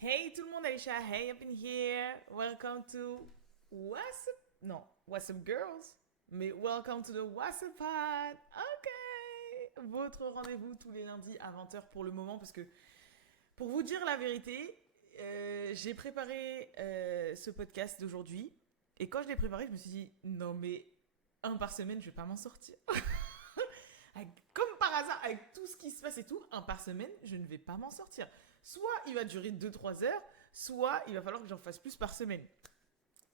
Hey tout le monde, Alicia, hey up in here. Welcome to What's Up? Non, What's Up Girls? Mais welcome to the What's Up Pod. Ok. Votre rendez-vous tous les lundis à 20h pour le moment parce que pour vous dire la vérité, j'ai préparé ce podcast d'aujourd'hui et quand je l'ai préparé, je me suis dit non mais un par semaine, je vais pas m'en sortir. Comme par hasard, avec tout ce qui se passe et tout, un par semaine, je ne vais pas m'en sortir. Soit il va durer 2 3 heures, soit il va falloir que j'en fasse plus par semaine.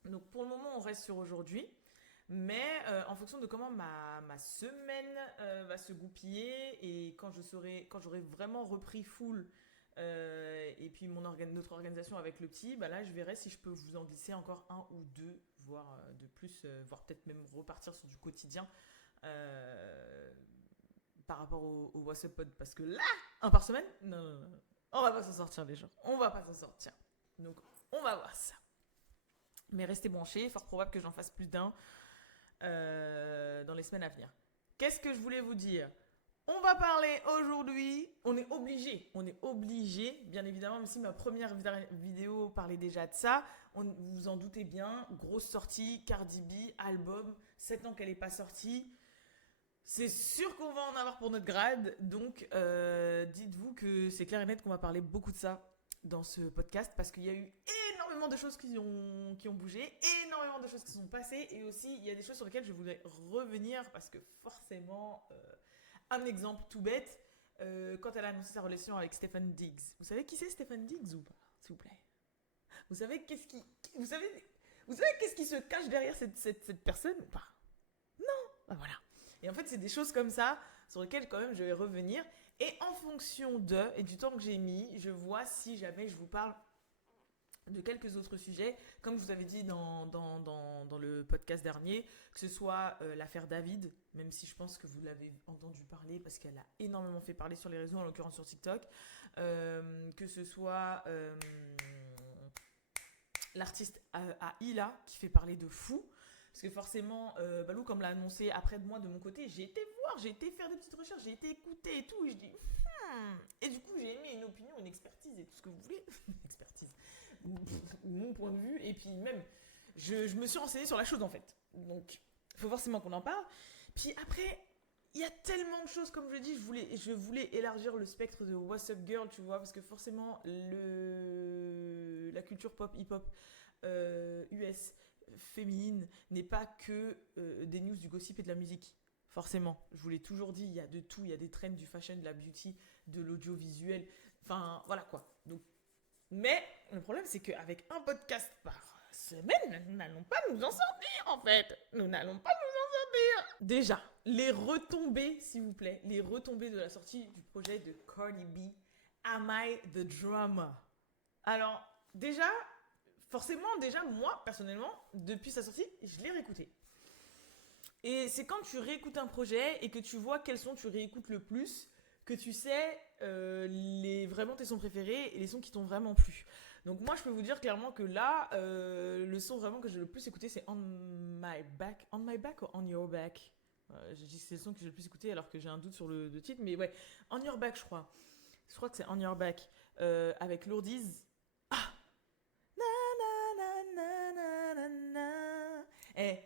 Donc pour le moment, on reste sur aujourd'hui. Mais en fonction de comment ma semaine va se goupiller et quand j'aurai vraiment repris full et puis notre organisation avec le petit, bah là je verrai si je peux vous en glisser encore un ou deux, voire de plus, voire peut-être même repartir sur du quotidien. Euh, Par rapport au WhatsApp Pod. Parce que là, un par semaine, non, non, non. On va pas s'en sortir, les gens. On va pas s'en sortir. Donc, on va voir ça. Mais restez branchés, fort probable que j'en fasse plus d'un dans les semaines à venir. Qu'est-ce que je voulais vous dire? On va parler aujourd'hui, on est obligé, bien évidemment, même si ma première vidéo parlait déjà de ça, vous vous en doutez bien, grosse sortie, Cardi B, album, 7 ans qu'elle n'est pas sortie, c'est sûr qu'on va en avoir pour notre grade, donc dites-vous que c'est clair et net qu'on va parler beaucoup de ça dans ce podcast parce qu'il y a eu énormément de choses qui ont bougé, énormément de choses qui sont passées et aussi il y a des choses sur lesquelles je voudrais revenir parce que forcément, un exemple tout bête, quand elle a annoncé sa relation avec Stephen Diggs. Vous savez qui c'est Stephen Diggs ou pas, s'il vous plaît? Vous savez qu'est-ce qui, vous savez, vous savez qu'est-ce qui se cache derrière cette personne ou pas? Bah voilà. Et en fait, c'est des choses comme ça sur lesquelles quand même je vais revenir. Et en fonction et du temps que j'ai mis, je vois si jamais je vous parle de quelques autres sujets, comme je vous avais dit dans le podcast dernier, que ce soit l'affaire David, même si je pense que vous l'avez entendu parler parce qu'elle a énormément fait parler sur les réseaux, en l'occurrence sur TikTok, que ce soit l'artiste Aïla qui fait parler de fou, parce que forcément, Balou, comme l'a annoncé après de moi de mon côté, j'ai été voir, j'ai été faire des petites recherches, j'ai été écouter et tout. Et je dis, et du coup, j'ai émis une opinion, une expertise et tout ce que vous voulez. Une expertise. Mon point de vue. Et puis même, je me suis renseignée sur la chose en fait. Donc, il faut forcément qu'on en parle. Puis après, il y a tellement de choses, comme je dis, je voulais élargir le spectre de What's Up Girl, tu vois, parce que forcément, la culture pop, hip-hop US féminine n'est pas que des news, du gossip et de la musique. Forcément, je vous l'ai toujours dit, il y a de tout, il y a des trends du fashion, de la beauty, de l'audiovisuel, enfin voilà quoi. Donc, mais le problème c'est qu'avec un podcast par semaine, nous n'allons pas nous en sortir en fait. Nous n'allons pas nous en sortir. Déjà, les retombées, s'il vous plaît, les retombées de la sortie du projet de Cardi B, Am I the Drama? Alors, déjà, forcément, déjà, moi, personnellement, depuis sa sortie, je l'ai réécouté. Et c'est quand tu réécoutes un projet et que tu vois quels sons tu réécoutes le plus, que tu sais vraiment tes sons préférés et les sons qui t'ont vraiment plu. Donc moi, je peux vous dire clairement que là, le son vraiment que j'ai le plus écouté, c'est On My Back. On My Back ou On Your Back? Je dis que c'est le son que j'ai le plus écouté alors que j'ai un doute sur le titre, mais ouais, On Your Back, je crois. Je crois que c'est On Your Back avec Lourdiz. Ah, na, na, na, na, na, na. Eh,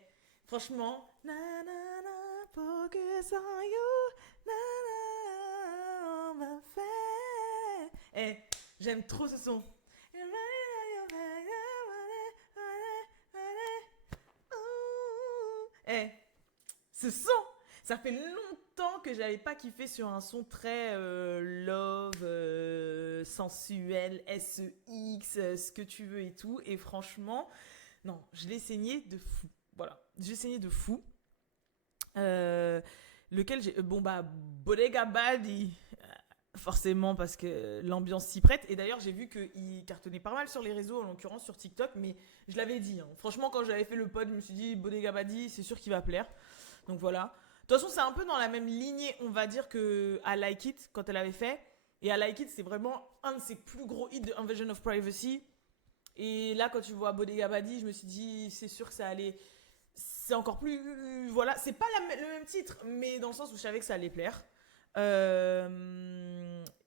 franchement, na, na, na, focus on you, na, na, on m'a fait. Eh, j'aime trop ce son. Eh, ce son, ça fait longtemps que j'avais pas kiffé sur un son très love, sensuel, SEX, ce que tu veux et tout. Et franchement, non, je l'ai saigné de fou. Voilà, j'ai saigné de fou. Euh, Lequel j'ai. Bon, bah, Bodega Badi. Forcément, parce que l'ambiance s'y prête. Et d'ailleurs, j'ai vu qu'il cartonnait pas mal sur les réseaux, en l'occurrence sur TikTok. Mais je l'avais dit. Hein. Franchement, quand j'avais fait le pod, je me suis dit, Bodega Badi, c'est sûr qu'il va plaire. Donc voilà. De toute façon, c'est un peu dans la même lignée, on va dire, que I Like It, quand elle avait fait. Et I Like It, c'est vraiment un de ses plus gros hits de Invasion of Privacy. Et là, quand tu vois Bodega Badi, je me suis dit, c'est sûr que ça allait. C'est encore plus. Voilà, c'est pas le même titre, mais dans le sens où je savais que ça allait plaire.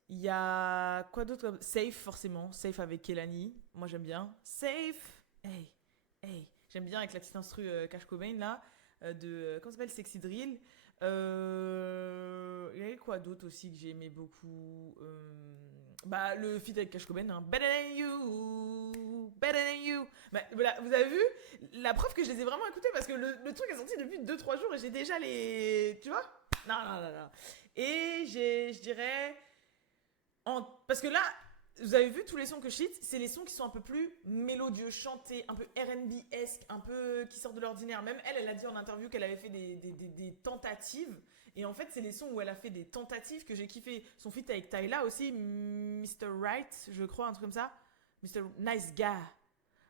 Il Il y a quoi d'autre comme... Safe, forcément. Safe avec Kelani. Moi, j'aime bien. Safe. Hey, hey. J'aime bien avec la petite instru Cash Cobain, là. Comment ça s'appelle? Sexy Drill. Il y avait quoi d'autre aussi que j'ai aimé beaucoup? Bah, le feat avec Cash Cobain, hein. Better than you. Better than you. Bah, voilà, vous avez vu? La preuve que je les ai vraiment écoutés parce que le truc est sorti depuis 2-3 jours et j'ai déjà les. Tu vois? Non, non, non, non. Et je dirais. Parce que là, vous avez vu tous les sons que je cite, c'est les sons qui sont un peu plus mélodieux, chantés, un peu R&B-esque, un peu qui sortent de l'ordinaire. Même elle a dit en interview qu'elle avait fait des tentatives. Et en fait, c'est les sons où elle a fait des tentatives que j'ai kiffé. Son feat avec Tyla aussi, Mr. Right, je crois, un truc comme ça. Mr. Nice Guy.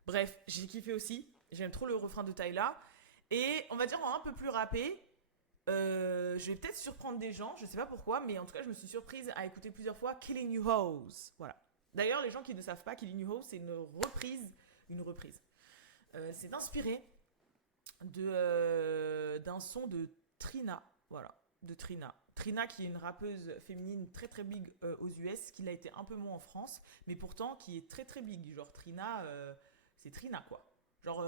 Bref, j'ai kiffé aussi. J'aime trop le refrain de Tyla. Et on va dire en un peu plus rappé, je vais peut-être surprendre des gens, je sais pas pourquoi, mais en tout cas, je me suis surprise à écouter plusieurs fois Killing You Hoes. Voilà. D'ailleurs, les gens qui ne savent pas, Killing You Hoes, c'est une reprise. C'est inspiré d'un son de Trina. Voilà, de Trina. Trina, qui est une rappeuse féminine très très big aux US, qui l'a été un peu moins en France, mais pourtant qui est très très big. Genre Trina, c'est Trina quoi. Genre,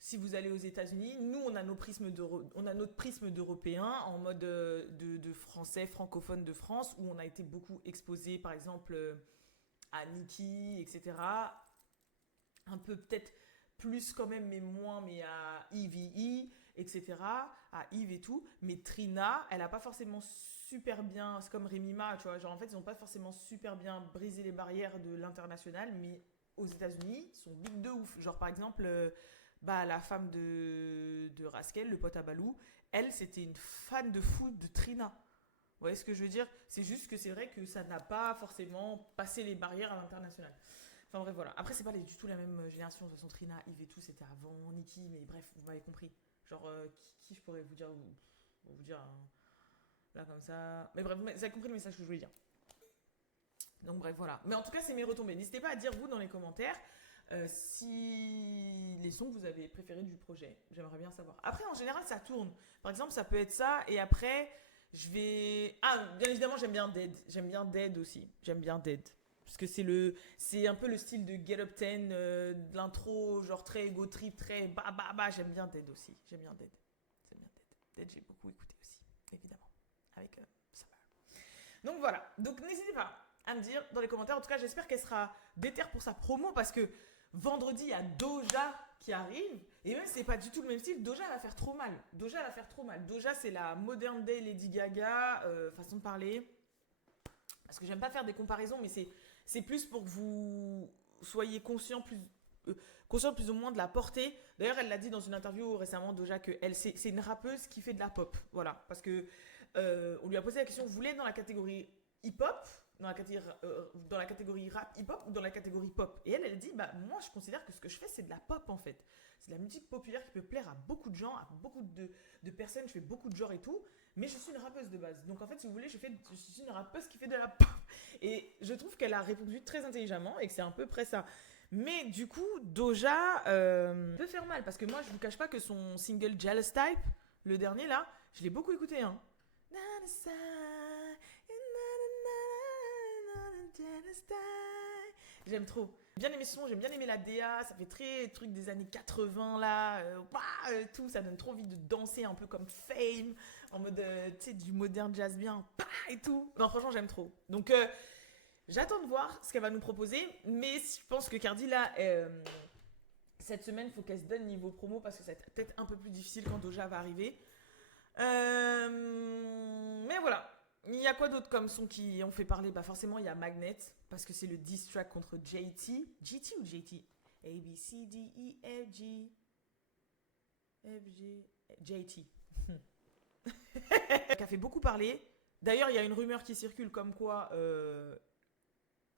si vous allez aux États-Unis, nous on a notre prisme d'Européens en mode de français francophone de France, où on a été beaucoup exposé par exemple à Nicki, etc. Un peu peut-être plus quand même, mais moins, mais à EVE, etc. À Yves et tout. Mais Trina, elle a pas forcément super bien, c'est comme Rémi Ma, tu vois, genre en fait ils ont pas forcément super bien brisé les barrières de l'international, mais aux États-Unis, ils sont big de ouf. Genre par exemple, bah, la femme de Raskel, le pote à Balou, elle c'était une fan de fou de Trina. Vous voyez ce que je veux dire? C'est juste que c'est vrai que ça n'a pas forcément passé les barrières à l'international. Enfin bref, voilà. Après, c'est pas du tout la même génération. De toute façon, Trina, Yves et tout, c'était avant Nicki, mais bref, vous m'avez compris. Genre, qui je pourrais vous dire, là comme ça. Mais bref, vous avez compris le message que je voulais dire. Donc bref, voilà. Mais en tout cas, c'est mes retombées. N'hésitez pas à dire, vous, dans les commentaires, si les sons que vous avez préférés du projet. J'aimerais bien savoir. Après, en général, ça tourne. Par exemple, ça peut être ça, et après, je vais... Ah, bien évidemment, j'aime bien Dead. J'aime bien Dead aussi. J'aime bien Dead. Parce que c'est un peu le style de Get Up 10, de l'intro, genre très ego trip, très bah. J'aime bien Dead aussi. J'aime bien Dead. J'aime bien Dead. Dead, j'ai beaucoup écouté aussi, évidemment. Avec Summer. Donc voilà. Donc n'hésitez pas à me dire dans les commentaires. En tout cas, j'espère qu'elle sera déter pour sa promo parce que vendredi, il y a Doja qui arrive. Et même, c'est pas du tout le même style. Doja va faire trop mal. Doja, c'est la modern day Lady Gaga, façon de parler. Parce que j'aime pas faire des comparaisons, mais c'est plus pour que vous soyez conscient plus ou moins de la portée. D'ailleurs, elle l'a dit dans une interview récemment, Doja, que c'est une rappeuse qui fait de la pop. Voilà. Parce que on lui a posé la question, vous voulez être dans la catégorie hip-hop, dans la catégorie rap hip-hop ou dans la catégorie pop? Et elle a dit, bah moi je considère que ce que je fais c'est de la pop en fait. C'est de la musique populaire qui peut plaire à beaucoup de gens, à beaucoup de personnes, je fais beaucoup de genres et tout, mais je suis une rappeuse de base. Donc en fait si vous voulez, je suis une rappeuse qui fait de la pop. Et je trouve qu'elle a répondu très intelligemment et que c'est à peu près ça. Mais du coup, Doja peut faire mal parce que moi je vous cache pas que son single Jealous Type, le dernier là, je l'ai beaucoup écouté hein. J'aime trop. Bien aimé ce son, j'aime bien aimé la DA, ça fait très truc des années 80 là, tout, ça donne trop envie de danser un peu comme Fame, en mode, tu sais, du modern jazz bien, et tout. Non, franchement, j'aime trop. Donc, j'attends de voir ce qu'elle va nous proposer, mais je pense que Cardi là, cette semaine, il faut qu'elle se donne niveau promo parce que ça va être peut-être un peu plus difficile quand Doja va arriver. Mais voilà. Il y a quoi d'autre comme son qui ont fait parler? Bah forcément il y a Magnet parce que c'est le diss track contre JT. JT ou JT? A B C D E F G F G JT. Qui a fait beaucoup parler. D'ailleurs il y a une rumeur qui circule comme quoi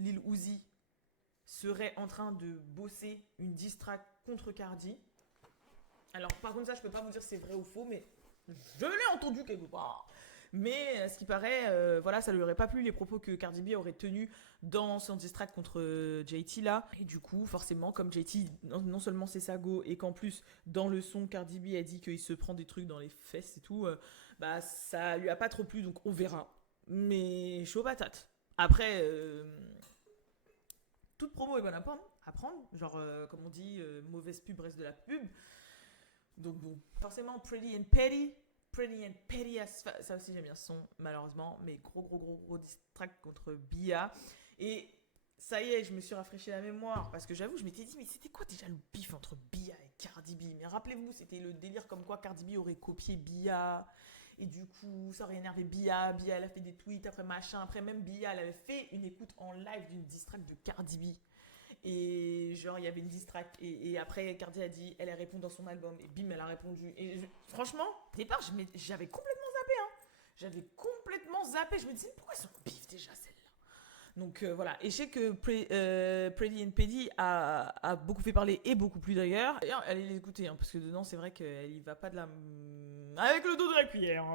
Lil Uzi serait en train de bosser une diss track contre Cardi. Alors par contre ça je peux pas vous dire si c'est vrai ou faux, mais je l'ai entendu quelque part. Mais ce qui paraît, voilà, ça lui aurait pas plu les propos que Cardi B aurait tenus dans son diss track contre JT là. Et du coup, forcément, comme JT, non seulement c'est sa go, et qu'en plus, dans le son, Cardi B a dit qu'il se prend des trucs dans les fesses et tout, bah ça lui a pas trop plu, donc on verra. Mais chaud patate. Après, toute promo est bonne à prendre. Genre, comme on dit, mauvaise pub reste de la pub. Donc bon, forcément, Pretty and Petty. Pretty and Petty as fuck. Ça aussi, j'aime bien ce son, malheureusement. Mais gros distract contre Bia. Et ça y est, je me suis rafraîchi la mémoire. Parce que j'avoue, je m'étais dit, mais c'était quoi déjà le bif entre Bia et Cardi B? Mais rappelez-vous, c'était le délire comme quoi Cardi B aurait copié Bia. Et du coup, ça aurait énervé Bia. Bia, elle a fait des tweets, après machin. Après, même Bia, elle avait fait une écoute en live d'une distract de Cardi B. Et genre, il y avait une distract. Et après, Cardi a dit, elle répond dans son album. Et bim, elle a répondu. Et franchement, au départ, j'avais complètement zappé. Hein. J'avais complètement zappé. Je me disais, pourquoi ils sont bif déjà celle-là? Donc voilà. Et je sais que Pretty and Petty a beaucoup fait parler et beaucoup plus d'ailleurs. D'ailleurs, allez l'écouter. Hein, parce que dedans, c'est vrai qu'elle y va pas de la. Avec le dos de la cuillère.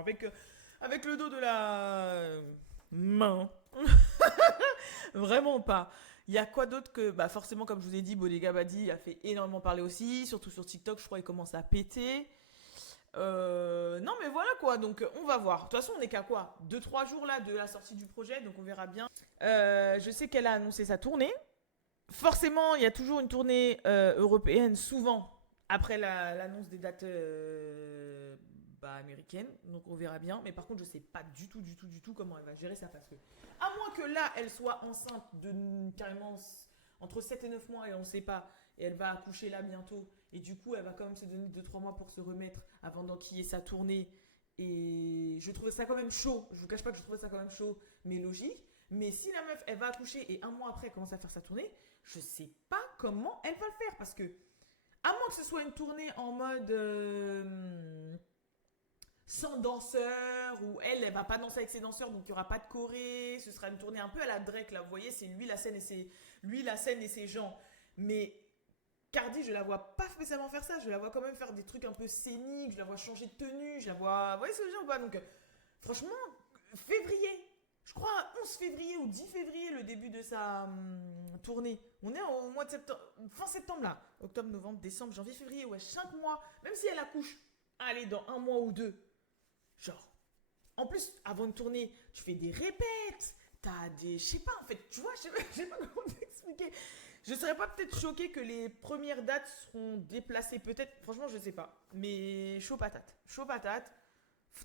Avec le dos de la main. Vraiment pas. Il y a quoi d'autre que. Bah, forcément, comme je vous ai dit, Bodega Badi a fait énormément parler aussi. Surtout sur TikTok, je crois, il commence à péter. Non, mais voilà quoi. Donc, on va voir. De toute façon, on est qu'à quoi 2-3 jours là de la sortie du projet. Donc, on verra bien. Je sais qu'elle a annoncé sa tournée. Forcément, il y a toujours une tournée européenne, souvent, après l'annonce des dates américaines. Donc, on verra bien. Mais par contre, je sais pas du tout comment elle va gérer ça. Parce que, à moins que là, elle soit enceinte de carrément entre 7 et 9 mois et on ne sait pas. Et elle va accoucher là bientôt. Et du coup, elle va quand même se donner 2-3 mois pour se remettre avant d'enquiller sa tournée. Et je trouvais ça quand même chaud. Je vous cache pas que je trouvais ça quand même chaud, mais logique. Mais si la meuf, elle va accoucher et un mois après, elle commence à faire sa tournée, je sais pas comment elle va le faire. Parce que, à moins que ce soit une tournée en mode sans danseur, où elle va pas danser avec ses danseurs, donc il y aura pas de choré. Ce sera une tournée un peu à la Drake, là. Vous voyez, c'est lui la scène et ses gens. Mais Cardi, je la vois pas spécialement faire ça. Je la vois quand même faire des trucs un peu scéniques. Je la vois changer de tenue. Je la vois. Vous voyez ce que je veux dire ou pas? Donc, franchement, février. Je crois 11 février ou 10 février, le début de sa tournée. On est au mois de septembre, fin septembre là. Octobre, novembre, décembre, janvier, février. Ouais, 5 mois. Même si elle accouche, allez, dans un mois ou deux. Genre. En plus, avant une tournée, tu fais des répètes. T'as des. Je sais pas en fait. Tu vois, je sais pas comment t'expliquer. Je serais pas peut-être choquée que les premières dates seront déplacées, peut-être. Franchement, je sais pas. Mais chaud patate. Chaud patate.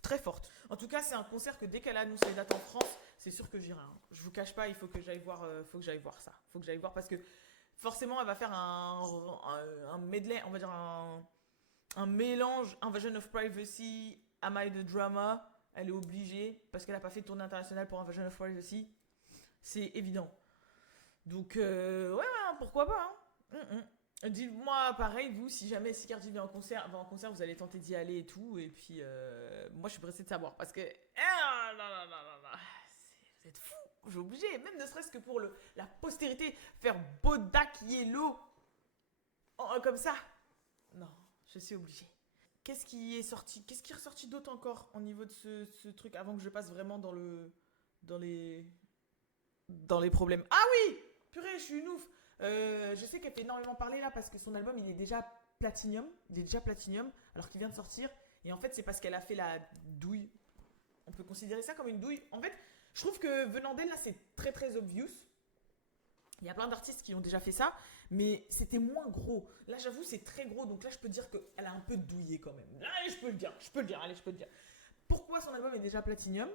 Très forte. En tout cas, c'est un concert que dès qu'elle a annoncé les dates en France, c'est sûr que j'irai. Hein. Je vous cache pas, il faut que j'aille voir, ça. Faut que j'aille voir parce que forcément, elle va faire un medley, on va dire un mélange, Invasion of Privacy, Am I the Drama. Elle est obligée parce qu'elle a pas fait de tournée internationale pour Invasion of Privacy. C'est évident. Donc, ouais, pourquoi pas. Hein. Dites-moi pareil, vous, si Cardi va en concert, vous allez tenter d'y aller et tout. Et puis, moi, je suis pressée de savoir. Parce que, vous êtes fous. J'ai obligé, même ne serait-ce que pour la postérité, faire Bodak Yellow comme ça. Non, je suis obligée. Qu'est-ce qui est ressorti d'autre encore au niveau de ce truc avant que je passe vraiment dans les problèmes. Ah oui, purée, je suis une ouf. Je sais qu'elle fait énormément parler là parce que son album il est déjà platinum. Alors qu'il vient de sortir. Et en fait, c'est parce qu'elle a fait la douille. On peut considérer ça comme une douille. En fait, je trouve que venant d'elle là, c'est très très obvious. Il y a plein d'artistes qui ont déjà fait ça, mais c'était moins gros. Là, j'avoue, c'est très gros. Donc là, je peux dire qu'elle a un peu douillé quand même. Allez, je peux le dire. Pourquoi son album est déjà platinum?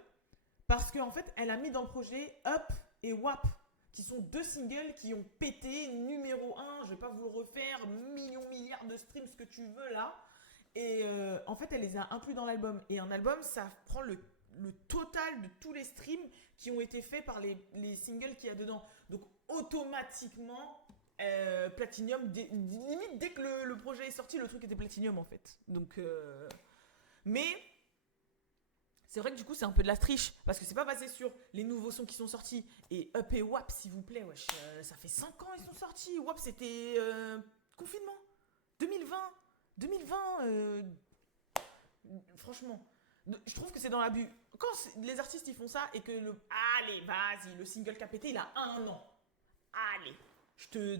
Parce qu'en fait, elle a mis dans le projet Up et WAP, qui sont 2 singles qui ont pété, numéro 1, je vais pas vous le refaire, milliards de streams, ce que tu veux là. Et en fait, elle les a inclus dans l'album. Et un album, ça prend le total de tous les streams qui ont été faits par les singles qu'il y a dedans. Donc, automatiquement, Platinum, limite, dès que le projet est sorti, le truc était Platinum en fait. Donc, mais c'est vrai que du coup, c'est un peu de la triche parce que c'est pas basé sur les nouveaux sons qui sont sortis. Et Up et WAP, s'il vous plaît, wesh, ça fait 5 ans ils sont sortis. WAP, c'était confinement 2020. Franchement, je trouve que c'est dans l'abus. Quand les artistes ils font ça et que allez, vas-y, le single qui a pété, il a 1 an. Allez, je te le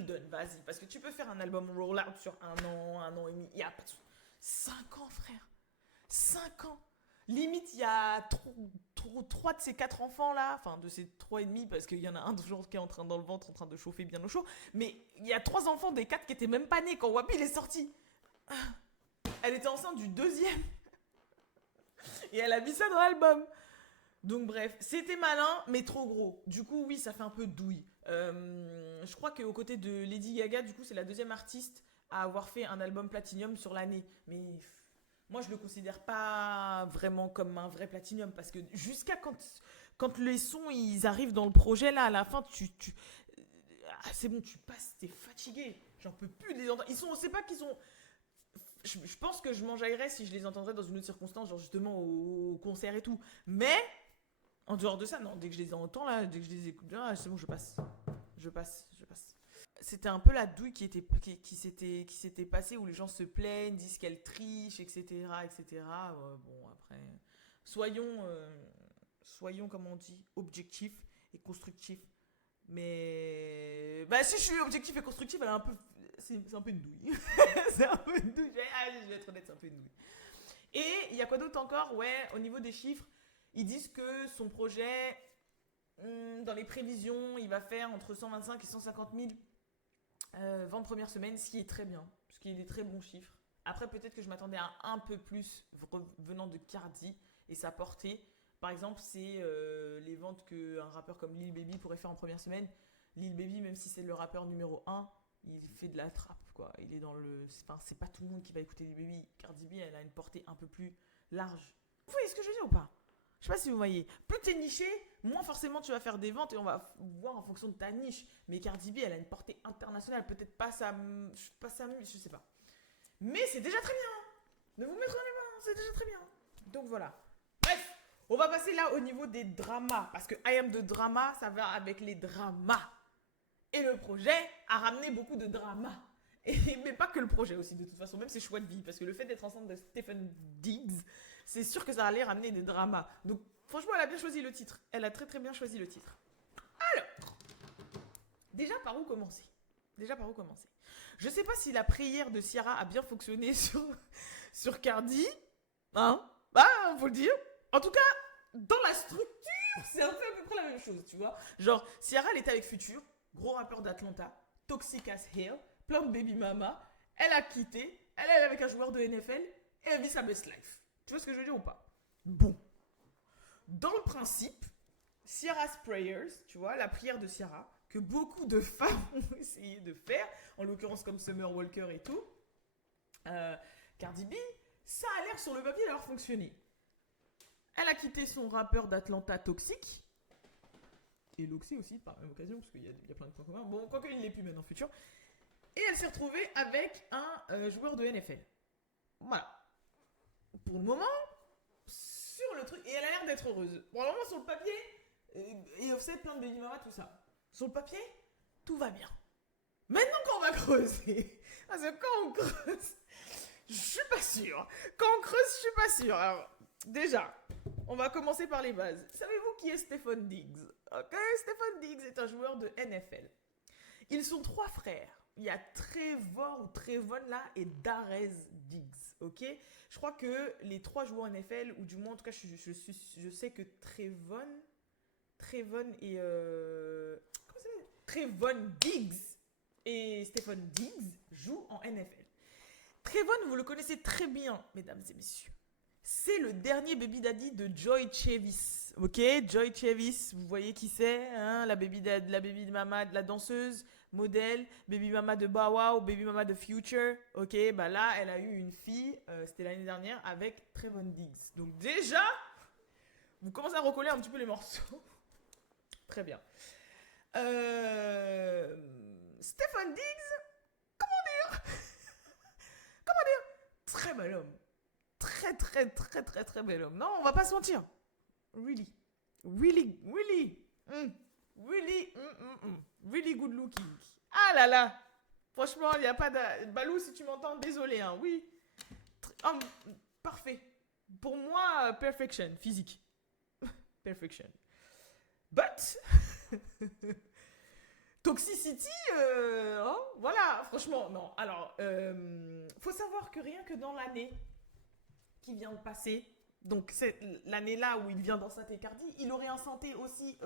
donne, vas-y. Parce que tu peux faire un album rollout sur 1 an et demi. Il y a pas de 5 ans, frère. 5 ans. Limite, il y a trois de ces 4 enfants là, enfin de ces 3 et demi, parce qu'il y en a un toujours qui est en train dans le ventre, en train de chauffer bien au chaud, mais il y a 3 enfants des 4 qui étaient même pas nés quand Wapi il est sorti. Elle était enceinte du deuxième. Et elle a mis ça dans l'album. Donc bref, c'était malin, mais trop gros. Du coup, oui, ça fait un peu douille. Je crois qu'aux côtés de Lady Gaga, du coup, c'est la deuxième artiste à avoir fait un album Platinum sur l'année. Mais moi, je le considère pas vraiment comme un vrai Platinum, parce que jusqu'à quand les sons, ils arrivent dans le projet, là, à la fin, c'est bon, tu passes, t'es fatigué. J'en peux plus de les entendre. C'est pas qu'ils sont... Je pense que je m'enjaillerais si je les entendrais dans une autre circonstance, genre justement au concert et tout. Mais, en dehors de ça, non, dès que je les entends là, dès que je les écoute, c'est bon, je passe. Je passe. C'était un peu la douille qui s'était passée, où les gens se plaignent, disent qu'elle triche, etc. etc. Bon, après, soyons, comme on dit, objectifs et constructifs. Mais, bah, si je suis objectif et constructif, elle est un peu... C'est un peu une douille. C'est un peu une douille. Je vais être honnête, c'est un peu une douille. Et il y a quoi d'autre encore? Ouais, au niveau des chiffres, ils disent que son projet, dans les prévisions, il va faire entre 125 et 150 000 ventes première semaine, ce qui est très bien, ce qui est des très bons chiffres. Après, peut-être que je m'attendais à un peu plus venant de Cardi et sa portée. Par exemple, c'est les ventes qu'un rappeur comme Lil Baby pourrait faire en première semaine. Lil Baby, même si c'est le rappeur numéro 1, il fait de la trappe, quoi. Il est dans le... Enfin, c'est pas tout le monde qui va écouter Lil Baby. Cardi B, elle a une portée un peu plus large. Vous voyez ce que je veux dire ou pas? Je sais pas si vous voyez. Plus t'es niché, moins forcément tu vas faire des ventes, et on va voir en fonction de ta niche. Mais Cardi B, elle a une portée internationale. Peut-être pas sa... je sais pas. Mais c'est déjà très bien. Ne vous mettrez pas, c'est déjà très bien. Donc voilà. Bref, on va passer là au niveau des dramas. Parce que I Am the Drama, ça va avec les dramas. Et le projet a ramené beaucoup de drama. Mais pas que le projet aussi, de toute façon, même ses choix de vie. Parce que le fait d'être enceinte de Stephen Diggs, c'est sûr que ça allait ramener des dramas. Donc franchement, elle a bien choisi le titre. Elle a très très bien choisi le titre. Alors, déjà par où commencer? Je sais pas si la prière de Ciara a bien fonctionné sur Cardi. Hein? Bah, faut le dire. En tout cas, dans la structure, c'est un peu à peu près la même chose, tu vois. Genre, Ciara, elle était avec Future, gros rappeur d'Atlanta, toxic as hell, plein de baby mama. Elle a quitté, elle est avec un joueur de NFL et elle vit sa best life. Tu vois ce que je veux dire ou pas? Bon. Dans le principe, Ciara's Prayers, tu vois, la prière de Ciara, que beaucoup de femmes ont essayé de faire, en l'occurrence comme Summer Walker et tout, Cardi B, ça a l'air sur le papier d'avoir fonctionné. Elle a quitté son rappeur d'Atlanta toxique, et Loxy aussi, par la même occasion, parce qu'il y a plein de points communs. Bon, quoique il ne l'est plus maintenant, futur. Et elle s'est retrouvée avec un joueur de NFL. Voilà. Pour le moment, sur le truc, et elle a l'air d'être heureuse. Pour le moment, sur le papier, et Offset, plein de baby mama, tout ça. Sur le papier, tout va bien. Maintenant, quand on va creuser, parce que quand on creuse, je suis pas sûre. Quand on creuse, je suis pas sûre. Alors, déjà, on va commencer par les bases. Savez-vous qui est Stephen Diggs? Ok, Stephen Diggs est un joueur de NFL. Ils sont 3 frères. Il y a Trevor ou Trevon là et Darez Diggs. Ok, je crois que les 3 jouent en NFL, ou du moins en tout cas je sais que Trevon et comment ça s'appelle, Trevon Diggs et Stephen Diggs jouent en NFL. Trevon, vous le connaissez très bien, mesdames et messieurs. C'est le dernier baby daddy de Joy Chavis. Ok, Joy Chavis, vous voyez qui c'est, hein, la baby mama de la danseuse, modèle, baby mama de Bow Wow, baby mama de Future. Ok, bah là, elle a eu une fille, c'était l'année dernière, avec Trevon Diggs. Donc déjà, vous commencez à recoller un petit peu les morceaux. Très bien. Stephen Diggs, comment dire très bel homme. Très bel homme. Non, on va pas se mentir. Really good looking. Ah là là. Franchement, il n'y a pas de... Balou, si tu m'entends, désolé. Hein. Oui. Parfait. Pour moi, perfection. Physique. Perfection. But... Toxicity, voilà, franchement, non. Alors, faut savoir que rien que dans l'année qui vient de passer, Donc, c'est l'année-là où il vient d'enceinter Cardi, il aurait enceinté aussi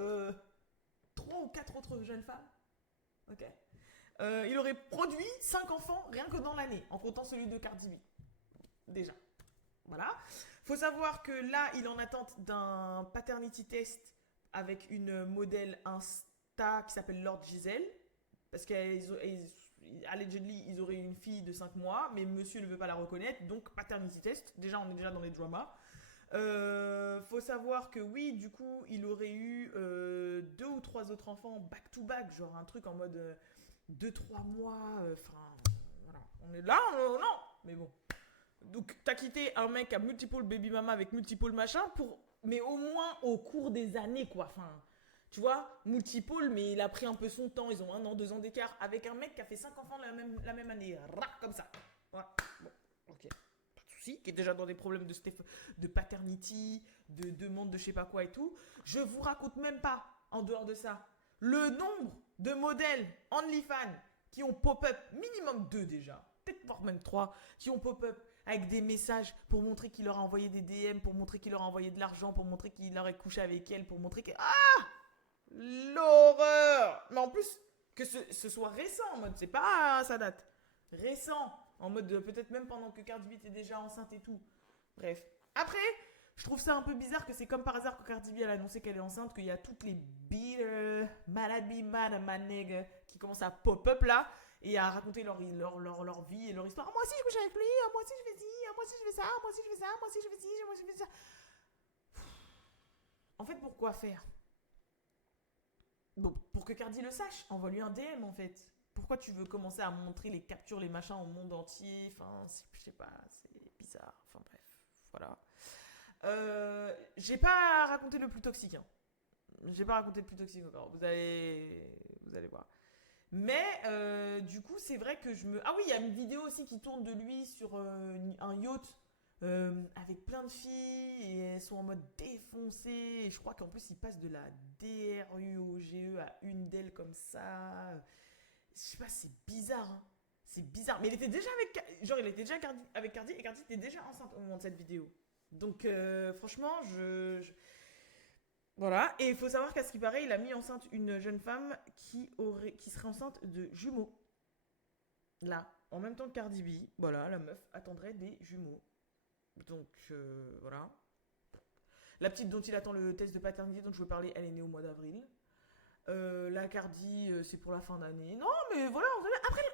3 ou 4 autres jeunes femmes. Ok. Il aurait produit 5 enfants rien que dans l'année, en comptant celui de Cardi B. Déjà. Voilà. Faut savoir que là, il est en attente d'un paternity test avec une modèle Insta qui s'appelle Lord Giselle. Parce qu'allegedly, ils auraient une fille de 5 mois, mais monsieur ne veut pas la reconnaître, donc paternity test. Déjà, on est déjà dans les dramas. Faut savoir que oui, du coup, il aurait eu 2 ou 3 autres enfants back to back, genre un truc en mode 2-3 mois. Enfin, voilà. On est là, non, mais bon. Donc, t'as quitté un mec à multiple baby mama avec multiple machin mais au moins au cours des années, quoi. Enfin, tu vois, multiple, mais il a pris un peu son temps. Ils ont 1 an, 2 ans d'écart avec un mec qui a fait 5 enfants la même année. Comme ça. Voilà. Bon, ok. Pas de souci. Qui est déjà dans des problèmes de paternity, de demande de je sais pas quoi et tout. Je vous raconte même pas, en dehors de ça, le nombre de modèles OnlyFans qui ont pop-up, minimum 2 déjà, peut-être voire même 3, qui ont pop-up avec des messages pour montrer qu'il leur a envoyé des DM, pour montrer qu'il leur a envoyé de l'argent, pour montrer qu'il aurait couché avec elle, pour montrer que... Ah, l'horreur. Mais en plus, que ce soit récent, en mode, c'est pas ça date. Récent, en mode peut-être même pendant que Cardi B était déjà enceinte et tout. Bref. Après, je trouve ça un peu bizarre que c'est comme par hasard que Cardi B elle a annoncé qu'elle est enceinte, qu'il y a toutes les malade man qui commencent à pop-up là et à raconter leur vie et leur histoire. Ah, moi aussi je couche avec lui, ah, moi aussi je fais ci, ah, moi aussi je fais ça, moi aussi je fais ça, moi aussi je fais ci, moi aussi je fais ça. En fait, pourquoi faire? Bon, pour que Cardi le sache, envoie-lui un DM en fait. Pourquoi tu veux commencer à montrer les captures, les machins au monde entier? Enfin, je sais pas, c'est bizarre. Enfin bref, voilà. J'ai pas raconté le plus toxique. Hein. J'ai pas raconté le plus toxique encore. Vous allez voir. Mais du coup, c'est vrai que je me. Ah oui, il y a une vidéo aussi qui tourne de lui sur un yacht avec plein de filles et elles sont en mode défoncées. Et je crois qu'en plus, il passe de la DRUOGE à une d'elles comme ça. Je sais pas, c'est bizarre. Hein. C'est bizarre. Mais il était déjà avec. Genre, il était déjà avec Cardi et Cardi était déjà enceinte au moment de cette vidéo. Donc, franchement, voilà. Et il faut savoir qu'à ce qui paraît, il a mis enceinte une jeune femme qui serait enceinte de jumeaux. Là, en même temps que Cardi B, voilà, la meuf attendrait des jumeaux. Donc, voilà. La petite dont il attend le test de paternité dont je veux parler, elle est née au mois d'avril. La Cardi, c'est pour la fin d'année. Non, mais voilà, après,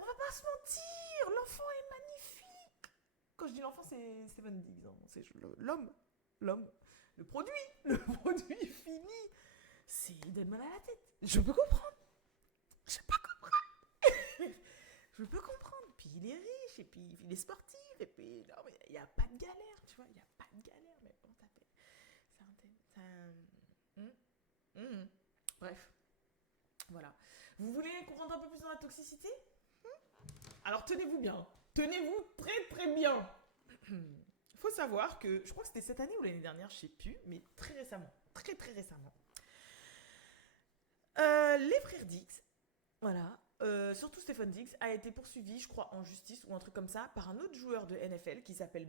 on va pas se mentir, l'enfant est magnifique. Quand je dis l'enfant, c'est Stephen Diggs. Hein. C'est l'homme. L'homme. Le produit fini. Il donne mal à la tête. Je peux comprendre. Je peux comprendre. Puis il est riche, et puis il est sportif, et puis non, mais il n'y a pas de galère, tu vois, il n'y a pas de galère, mais bon, ça fait. Bref, voilà. Vous voulez qu'on rentre un peu plus dans la toxicité? Alors tenez-vous bien, tenez-vous très très bien. Il faut savoir que, je crois que c'était cette année ou l'année dernière, je sais plus, mais très récemment, très très récemment, les frères Dix, voilà, surtout Stephen Diggs, a été poursuivi, je crois, en justice ou un truc comme ça, par un autre joueur de NFL qui s'appelle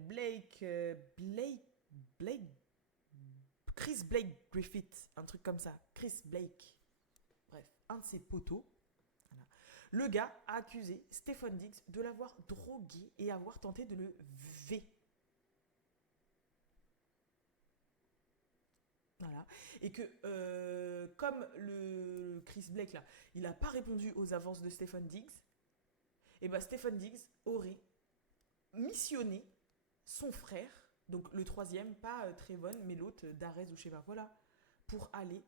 Chris Blake Griffith, un truc comme ça. Chris Blake. Bref, un de ses poteaux. Voilà. Le gars a accusé Stephen Diggs de l'avoir drogué et avoir tenté de le V. Voilà. Et que, comme le Chris Blake, là, il n'a pas répondu aux avances de Stephen Diggs, et ben Stephen Diggs aurait missionné son frère, donc le troisième, pas Trevon, mais l'autre, Darez ou je sais pas quoi là, pour aller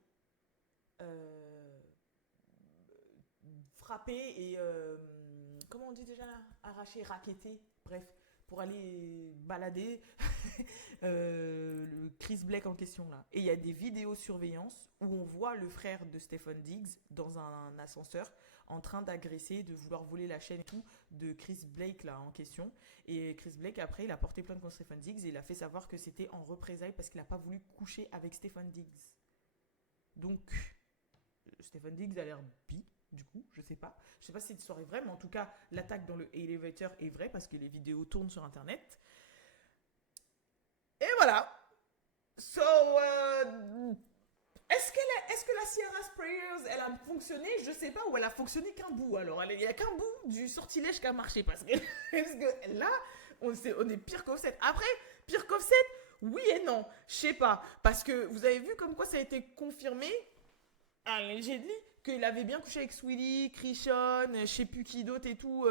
frapper et, comment on dit déjà là, arracher, racketter, bref, pour aller balader le Chris Blake en question là. Et il y a des vidéos surveillance où on voit le frère de Stephen Diggs dans un ascenseur en train d'agresser, de vouloir voler la chaîne et tout de Chris Blake là en question. Et Chris Blake après il a porté plainte contre Stephen Diggs et il a fait savoir que c'était en représailles parce qu'il n'a pas voulu coucher avec Stephen Diggs. Donc Stephen Diggs a l'air bi. Du coup, je sais pas. Je sais pas si cette histoire est vraie, mais en tout cas, l'attaque dans le elevator est vraie parce que les vidéos tournent sur internet. Et voilà. voilà. So, est-ce que la Sierra's Prayers, elle a fonctionné? Je sais pas, ou elle a fonctionné qu'un bout. Alors, il n'y a qu'un bout du sortilège qui a marché. Parce que là, on est pire qu'Offset. Après, pire qu'Offset, oui et non. Je sais pas. Parce que vous avez vu comme quoi ça a été confirmé, allegedly, qu'il avait bien couché avec Sweetie, Christian, je sais plus qui d'autre et tout,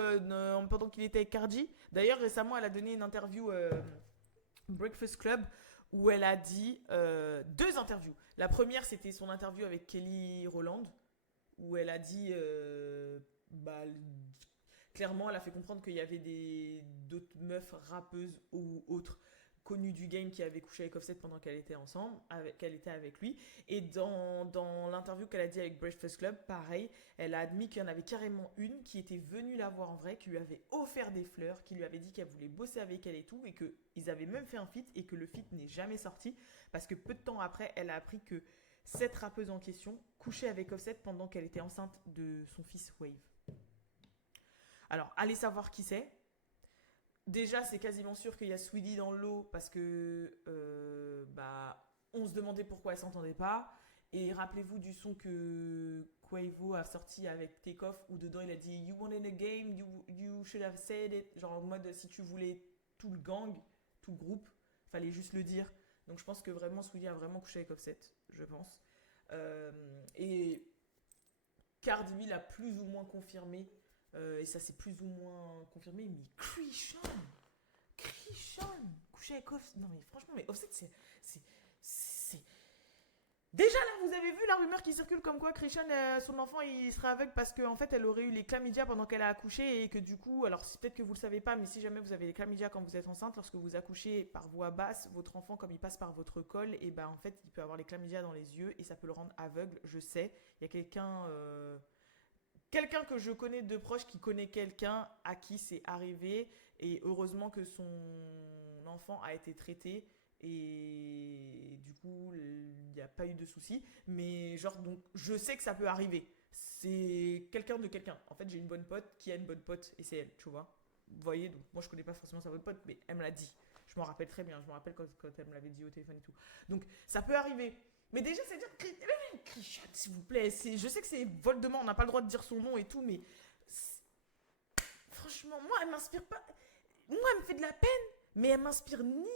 pendant qu'il était avec Cardi. D'ailleurs, récemment, elle a donné une interview Breakfast Club où elle a dit 2 interviews. La première, c'était son interview avec Kelly Rowland, où elle a dit, clairement, elle a fait comprendre qu'il y avait d'autres meufs rappeuses ou autres connues du game qui avaient couché avec Offset pendant qu'elle était ensemble, qu'elle était avec lui. Et dans l'interview qu'elle a dit avec Breakfast Club, pareil, elle a admis qu'il y en avait carrément une qui était venue la voir en vrai, qui lui avait offert des fleurs, qui lui avait dit qu'elle voulait bosser avec elle et tout, et qu'ils avaient même fait un feat et que le feat n'est jamais sorti, parce que peu de temps après, elle a appris que cette rappeuse en question couchait avec Offset pendant qu'elle était enceinte de son fils Wave. Alors, allez savoir qui c'est. Déjà, c'est quasiment sûr qu'il y a Sweetie dans le lot parce que on se demandait pourquoi elles s'entendaient pas. Et rappelez-vous du son que Quavo a sorti avec Takeoff où dedans il a dit You wanted a game, you should have said it. Genre en mode si tu voulais tout le gang, tout le groupe, fallait juste le dire. Donc je pense que vraiment Sweetie a vraiment couché avec Offset, je pense. Et Cardi B l'a plus ou moins confirmé. Et ça s'est plus ou moins confirmé, mais Christian couché avec Offset. Non mais franchement, mais Offset c'est... Déjà là, vous avez vu la rumeur qui circule comme quoi Christian, son enfant, il sera aveugle parce qu'en fait, elle aurait eu les chlamydia pendant qu'elle a accouché et que du coup, alors c'est peut-être que vous le savez pas, mais si jamais vous avez les chlamydia quand vous êtes enceinte, lorsque vous accouchez par voie basse, votre enfant, comme il passe par votre col, et ben en fait, il peut avoir les chlamydia dans les yeux et ça peut le rendre aveugle. Je sais, il y a quelqu'un que je connais de proche qui connaît quelqu'un à qui c'est arrivé et heureusement que son enfant a été traité et du coup il n'y a pas eu de soucis, mais genre donc je sais que ça peut arriver, c'est quelqu'un de quelqu'un. En fait j'ai une bonne pote qui a une bonne pote et c'est elle, tu vois, vous voyez. Donc moi je connais pas forcément sa bonne pote mais elle me l'a dit, je m'en rappelle très bien, je me rappelle quand elle me l'avait dit au téléphone et tout, donc ça peut arriver. Mais déjà, c'est dire Christian, s'il vous plaît. Je sais que c'est Voldemort, on n'a pas le droit de dire son nom et tout, mais franchement, moi, elle m'inspire pas. Moi, elle me fait de la peine, mais elle m'inspire ni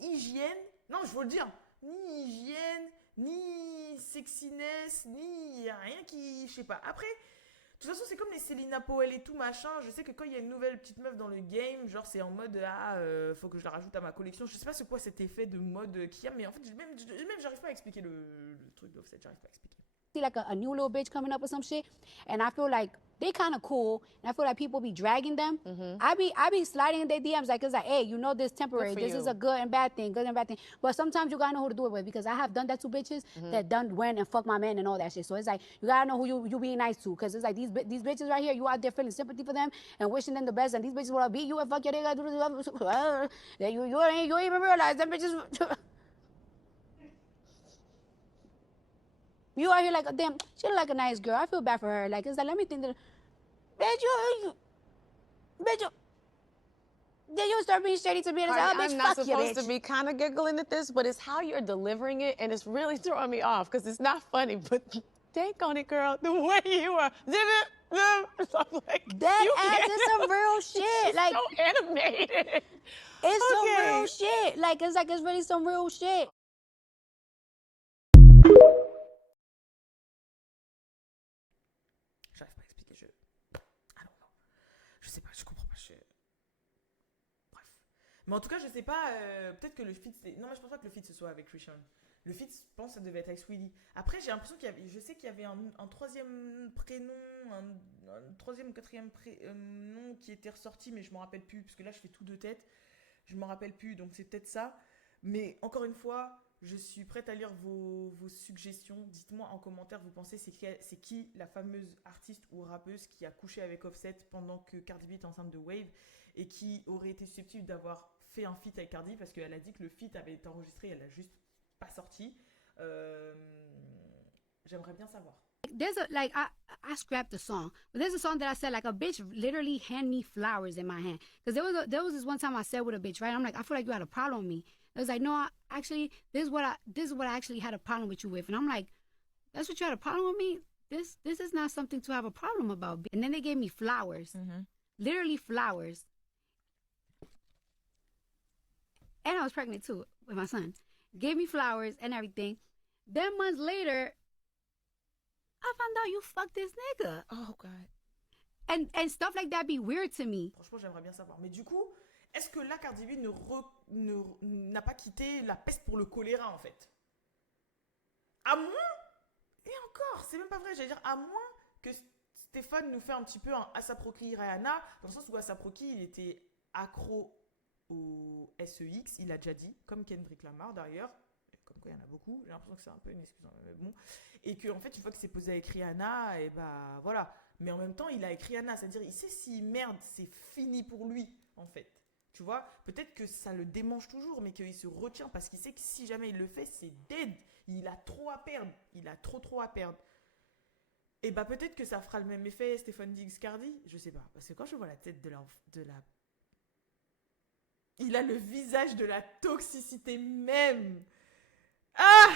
hygiène. Non, je veux le dire, ni hygiène, ni sexiness, ni rien qui, je sais pas. Après, de toute façon, c'est comme les Selena Powell et tout machin. Je sais que quand il y a une nouvelle petite meuf dans le game, genre c'est en mode faut que je la rajoute à ma collection. Je sais pas c'est quoi cet effet de mode qu'il y a, mais en fait, même j'arrive pas à expliquer le truc d'Offset, j'arrive pas à expliquer. See like a new little bitch coming up with some shit, and I feel like they kind of cool, and I feel like people be dragging them. I be sliding in their DMs like it's like, hey, you know this temporary. This is a good and bad thing, good and bad thing. But sometimes you gotta know who to do it with because I have done that to bitches that done went and fuck my man and all that shit. So it's like you gotta know who you being nice to because it's like these bitches right here, you out there feeling sympathy for them and wishing them the best, and these bitches wanna beat you and fuck you. They gotta do this. You ain't even realize them bitches. You out here like, damn, she look like a nice girl. I feel bad for her. Like, it's like, let me think that, bitch, then you start being shady to me. And it's like, oh, bitch, I'm not fuck you, supposed bitch. to be kind of giggling at this, but it's how you're delivering it, and it's really throwing me off because it's not funny. But take on it, girl. The way you are, I'm like, That adds to some real shit. Like, so animated. It's some real shit. Like, it's really some real shit. J'arrive pas à expliquer, ah non, je sais pas, je comprends pas, bref. Mais en tout cas, je sais pas, peut-être que le feat, non, mais je pense pas que le feat ce soit avec Christian. Le feat, je pense que ça devait être avec Sweetie. Après, j'ai l'impression je sais qu'il y avait un troisième prénom, un troisième ou quatrième nom qui était ressorti, mais je m'en rappelle plus, parce que là, je fais tout de tête. Je m'en rappelle plus, donc c'est peut-être ça. Mais encore une fois, je suis prête à lire vos suggestions. Dites-moi en commentaire, vous pensez c'est qui la fameuse artiste ou rappeuse qui a couché avec Offset pendant que Cardi B est enceinte de Wave et qui aurait été susceptible d'avoir fait un feat avec Cardi parce qu'elle a dit que le feat avait été enregistré, elle l'a juste pas sorti. J'aimerais bien savoir. There's I scrapped the song, but there's a song that I said like a bitch literally hand me flowers in my hand because there was this one time I said with a bitch, right? I'm like, I feel like you had a problem with me. It was like, no, actually, this is what I actually had a problem with you with. And I'm like, that's what you had a problem with me? This is not something to have a problem about. And then they gave me flowers. Literally flowers. And I was pregnant too with my son. Gave me flowers and everything. Then months later, I found out you fucked this nigga. Oh, God. And stuff like that be weird to me. Franchement, j'aimerais bien savoir. Mais du coup, est-ce que là, Cardi B n'a pas quitté la peste pour le choléra, en fait? À moins, et encore, c'est même pas vrai, j'allais dire, à moins que Stéphane nous fait un petit peu un ASAP Rocky Rihanna, dans le sens où ASAP Rocky, il était accro au SEX, il a déjà dit, comme Kendrick Lamar d'ailleurs, comme quoi il y en a beaucoup, j'ai l'impression que c'est un peu une excuse, mais bon, et qu'en fait, une fois qu'il s'est posé avec Rihanna, et bah voilà, mais en même temps, il a écrit Rihanna, c'est-à-dire, il sait si merde, c'est fini pour lui, en fait. Tu vois, peut-être que ça le démange toujours, mais qu'il se retient parce qu'il sait que si jamais il le fait, c'est dead. Il a trop à perdre. Il a trop à perdre. Et bah peut-être que ça fera le même effet Stéphane Diggs Cardi. Je sais pas. Parce que quand je vois la tête de la... Il a le visage de la toxicité même. Ah,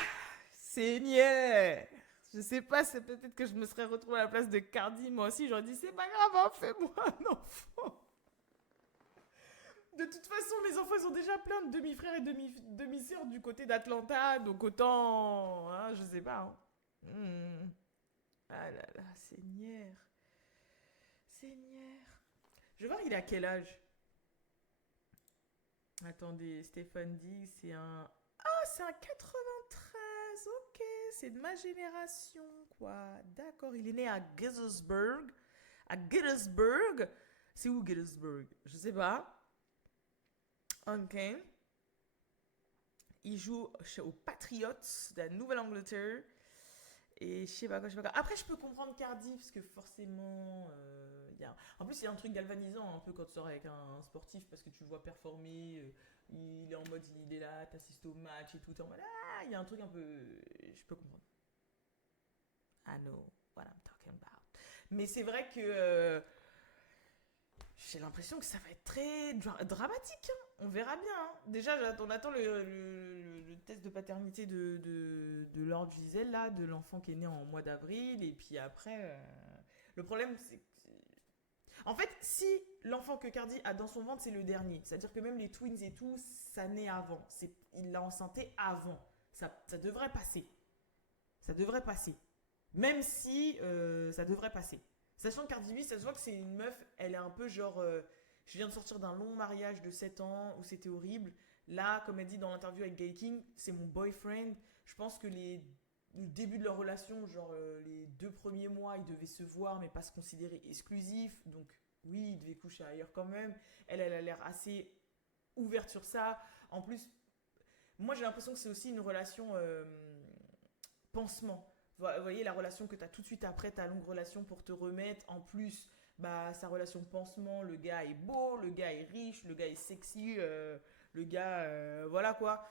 Seigneur. Je sais pas, c'est peut-être que je me serais retrouvée à la place de Cardi. Moi aussi, j'aurais dit, c'est pas grave, hein, fais-moi un enfant. De toute façon, mes enfants, ils ont déjà plein de demi-frères et demi-sœurs du côté d'Atlanta, donc autant, hein, je sais pas. Hein. Ah là là, Seigneur. Seigneur. Je vais voir, il a quel âge? Attendez, Stéphane Diggs, c'est un... Ah, c'est un 93, ok, c'est de ma génération, quoi. D'accord, il est né à Gettysburg. À Gettysburg. C'est où Gettysburg? Je sais pas. Ok. Il joue aux Patriots de la Nouvelle-Angleterre. Et je sais pas quoi. Après, je peux comprendre Cardi, parce que forcément, en plus, il y a un truc galvanisant un peu quand tu sors avec un sportif, parce que tu le vois performer, il est en mode, il est là, t'assistes au match et tout, t'es en mode, ah, il y a un truc un peu... Je peux comprendre. I know what I'm talking about. Mais c'est vrai que... j'ai l'impression que ça va être très dramatique. Hein. On verra bien. Hein. Déjà, on attend le test de paternité de Lord Giselle, là, de l'enfant qui est né en mois d'avril. Et puis après, le problème, c'est que... En fait, si l'enfant que Cardi a dans son ventre, c'est le dernier, c'est-à-dire que même les twins et tout, ça naît avant. Il l'a enceinté avant. Ça devrait passer. Ça devrait passer. Même si ça devrait passer. Sachant que Cardi B, ça se voit que c'est une meuf, elle est un peu genre... je viens de sortir d'un long mariage de 7 ans où c'était horrible. Là, comme elle dit dans l'interview avec Gayle King, c'est mon boyfriend. Je pense que le début de leur relation, genre les 2 premiers mois, ils devaient se voir mais pas se considérer exclusifs. Donc oui, ils devaient coucher ailleurs quand même. Elle a l'air assez ouverte sur ça. En plus, moi j'ai l'impression que c'est aussi une relation pansement. Vous voyez, la relation que tu as tout de suite après ta longue relation pour te remettre. En plus, bah, sa relation pansement, le gars est beau, le gars est riche, le gars est sexy, le gars, voilà quoi.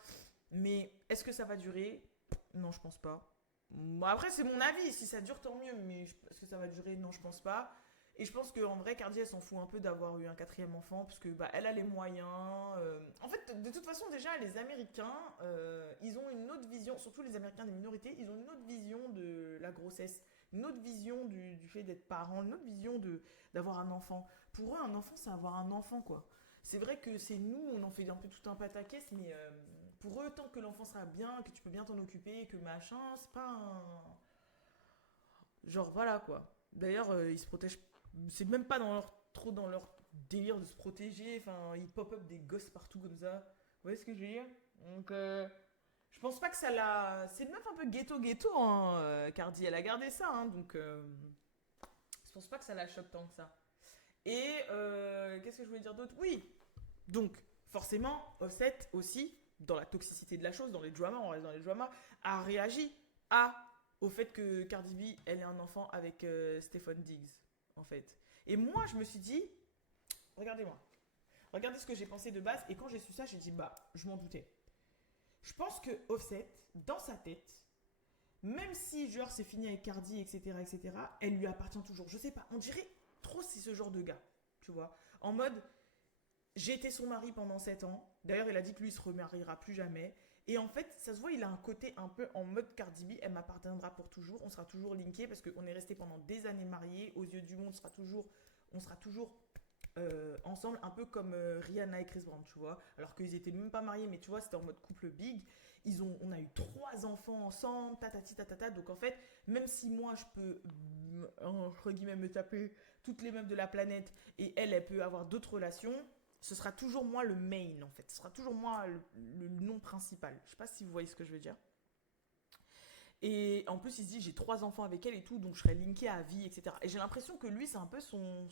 Mais est-ce que ça va durer? Non, je pense pas. Bon, après, c'est mon avis. Si ça dure, tant mieux. Mais est-ce que ça va durer? Non, je pense pas. Et je pense qu'en vrai, Cardi, elle s'en fout un peu d'avoir eu un 4e enfant, parce que bah, elle a les moyens. En fait, de toute façon, déjà, les Américains, ils ont une autre vision, surtout les Américains des minorités, ils ont une autre vision de la grossesse, une autre vision du fait d'être parent, une autre vision d'avoir un enfant. Pour eux, un enfant, c'est avoir un enfant, quoi. C'est vrai que c'est nous, on en fait un peu tout un pataquès, mais pour eux, tant que l'enfant sera bien, que tu peux bien t'en occuper, que machin, c'est pas un... Genre, voilà, quoi. D'ailleurs, ils se protègent. C'est même pas trop dans leur délire de se protéger. Enfin, ils pop-up des gosses partout comme ça. Vous voyez ce que je veux dire? Donc, je pense pas que ça l'a... C'est une meuf un peu ghetto, hein, Cardi. Elle a gardé ça, hein, donc... je pense pas que ça la choque tant que ça. Et, qu'est-ce que je voulais dire d'autre? Oui. Donc, forcément, Offset aussi, dans la toxicité de la chose, dans les dramas, on reste dans les dramas, a réagi au fait que Cardi B, elle ait un enfant avec Stéphane Diggs. En fait. Et moi, je me suis dit, regardez-moi. Regardez ce que j'ai pensé de base. Et quand j'ai su ça, j'ai dit, bah, je m'en doutais. Je pense que Offset, dans sa tête, même si genre c'est fini avec Cardi, etc., elle lui appartient toujours. Je sais pas, on dirait trop c'est ce genre de gars, tu vois. En mode, J'ai été son mari pendant 7 ans. D'ailleurs, il a dit que lui, il se remariera plus jamais. Et en fait, ça se voit, il a un côté un peu en mode Cardi B. Elle m'appartiendra pour toujours. On sera toujours linkés parce qu'on est restés pendant des années mariés. Aux yeux du monde, on sera toujours ensemble, un peu comme Rihanna et Chris Brown, tu vois. Alors qu'ils étaient même pas mariés, mais tu vois, c'était en mode couple big. On a eu 3 enfants ensemble, tatati tatata. Donc en fait, même si moi, je peux, entre guillemets, me taper toutes les meufs de la planète et elle peut avoir d'autres relations, ce sera toujours moi le main, en fait. Ce sera toujours moi le nom principal. Je sais pas si vous voyez ce que je veux dire. Et en plus, il se dit, j'ai 3 enfants avec elle et tout, donc je serai linkée à vie, etc. Et j'ai l'impression que lui, c'est un peu son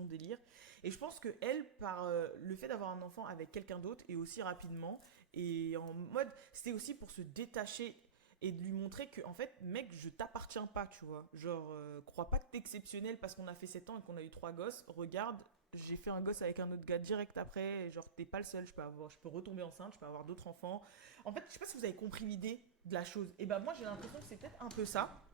délire. Et je pense que elle, par le fait d'avoir un enfant avec quelqu'un d'autre, et aussi rapidement, et en mode, c'était aussi pour se détacher et de lui montrer que, en fait, mec, je t'appartiens pas, tu vois. Genre, crois pas que t'es exceptionnel parce qu'on a fait 7 ans et qu'on a eu 3 gosses. Regarde, j'ai fait un gosse avec un autre gars direct après. Et genre, t'es pas le seul, je peux retomber enceinte, je peux avoir d'autres enfants. En fait, je sais pas si vous avez compris l'idée de la chose. Et ben moi, j'ai l'impression que c'est peut-être un peu ça.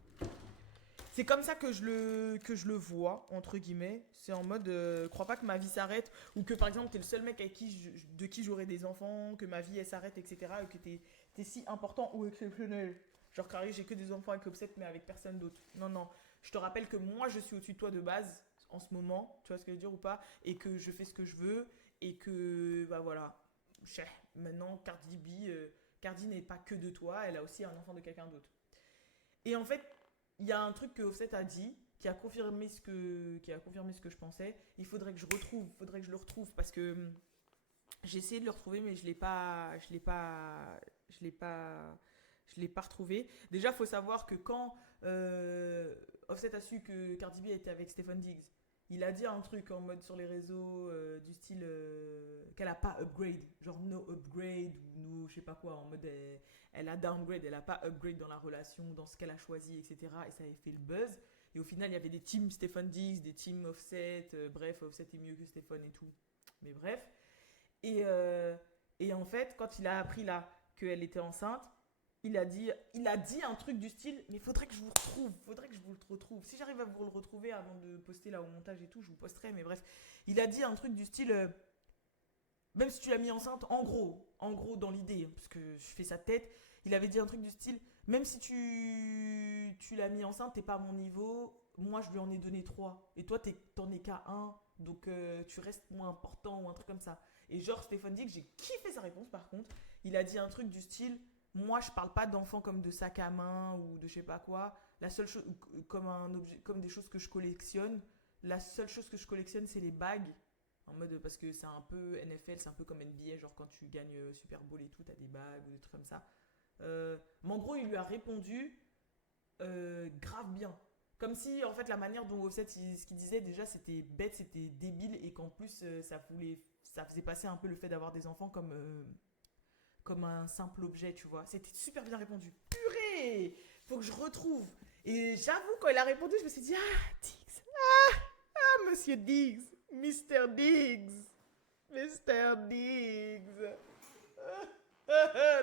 C'est comme ça que je le vois, entre guillemets. C'est en mode, crois pas que ma vie s'arrête, ou que par exemple, t'es le seul mec avec de qui j'aurai des enfants, que ma vie elle s'arrête, etc. Et que t'es si important ou exceptionnel. Genre, carré, j'ai que des enfants avec Offset, mais avec personne d'autre. Non, non. Je te rappelle que moi, je suis au-dessus de toi de base, en ce moment, tu vois ce que je veux dire ou pas, et que je fais ce que je veux, et que, bah voilà. Maintenant, Cardi n'est pas que de toi, elle a aussi un enfant de quelqu'un d'autre. Et en fait, il y a un truc que Offset a dit qui a confirmé ce que je pensais. Il faudrait que je le retrouve parce que j'ai essayé de le retrouver mais je l'ai pas retrouvé. Déjà, faut savoir que quand Offset a su que Cardi B était avec Stefon Diggs, il a dit un truc en mode sur les réseaux du style qu'elle a pas upgrade, genre no upgrade ou no je sais pas quoi, en mode elle a downgrade, elle a pas upgrade dans la relation, dans ce qu'elle a choisi, etc. Et ça avait fait le buzz. Et au final, il y avait des teams Stefon Diggs, des teams Offset, bref, Offset est mieux que Stefon et tout. Mais bref. Et en fait, quand il a appris là qu'elle était enceinte, il a dit un truc du style, mais faudrait que je vous retrouve. Si j'arrive à vous le retrouver avant de poster là au montage et tout, je vous posterai, mais bref. Il a dit un truc du style, même si tu l'as mis enceinte, en gros dans l'idée, hein, parce que je fais sa tête, il avait dit un truc du style, même si tu l'as mis enceinte, t'es pas à mon niveau, moi je lui en ai donné 3, et toi t'en es qu'à 1, donc tu restes moins important ou un truc comme ça. Et genre Stefon Diggs, j'ai kiffé sa réponse par contre, il a dit un truc du style, moi je parle pas d'enfants comme de sac à main ou de je sais pas quoi, la seule chose, comme un objet, comme des choses que je collectionne, la seule chose que je collectionne c'est les bagues. En mode, parce que c'est un peu NFL, c'est un peu comme NBA, genre quand tu gagnes Super Bowl et tout, t'as des bagues ou des trucs comme ça. Mais en gros, il lui a répondu grave bien. Comme si, en fait, la manière dont Offset, ce qu'il disait, déjà, c'était bête, c'était débile, et qu'en plus, ça faisait passer un peu le fait d'avoir des enfants comme un simple objet, tu vois. C'était super bien répondu. Purée! Faut que je retrouve. Et j'avoue, quand il a répondu, je me suis dit, ah, Diggs, Monsieur Diggs, Mr. Diggs, Mr. Diggs.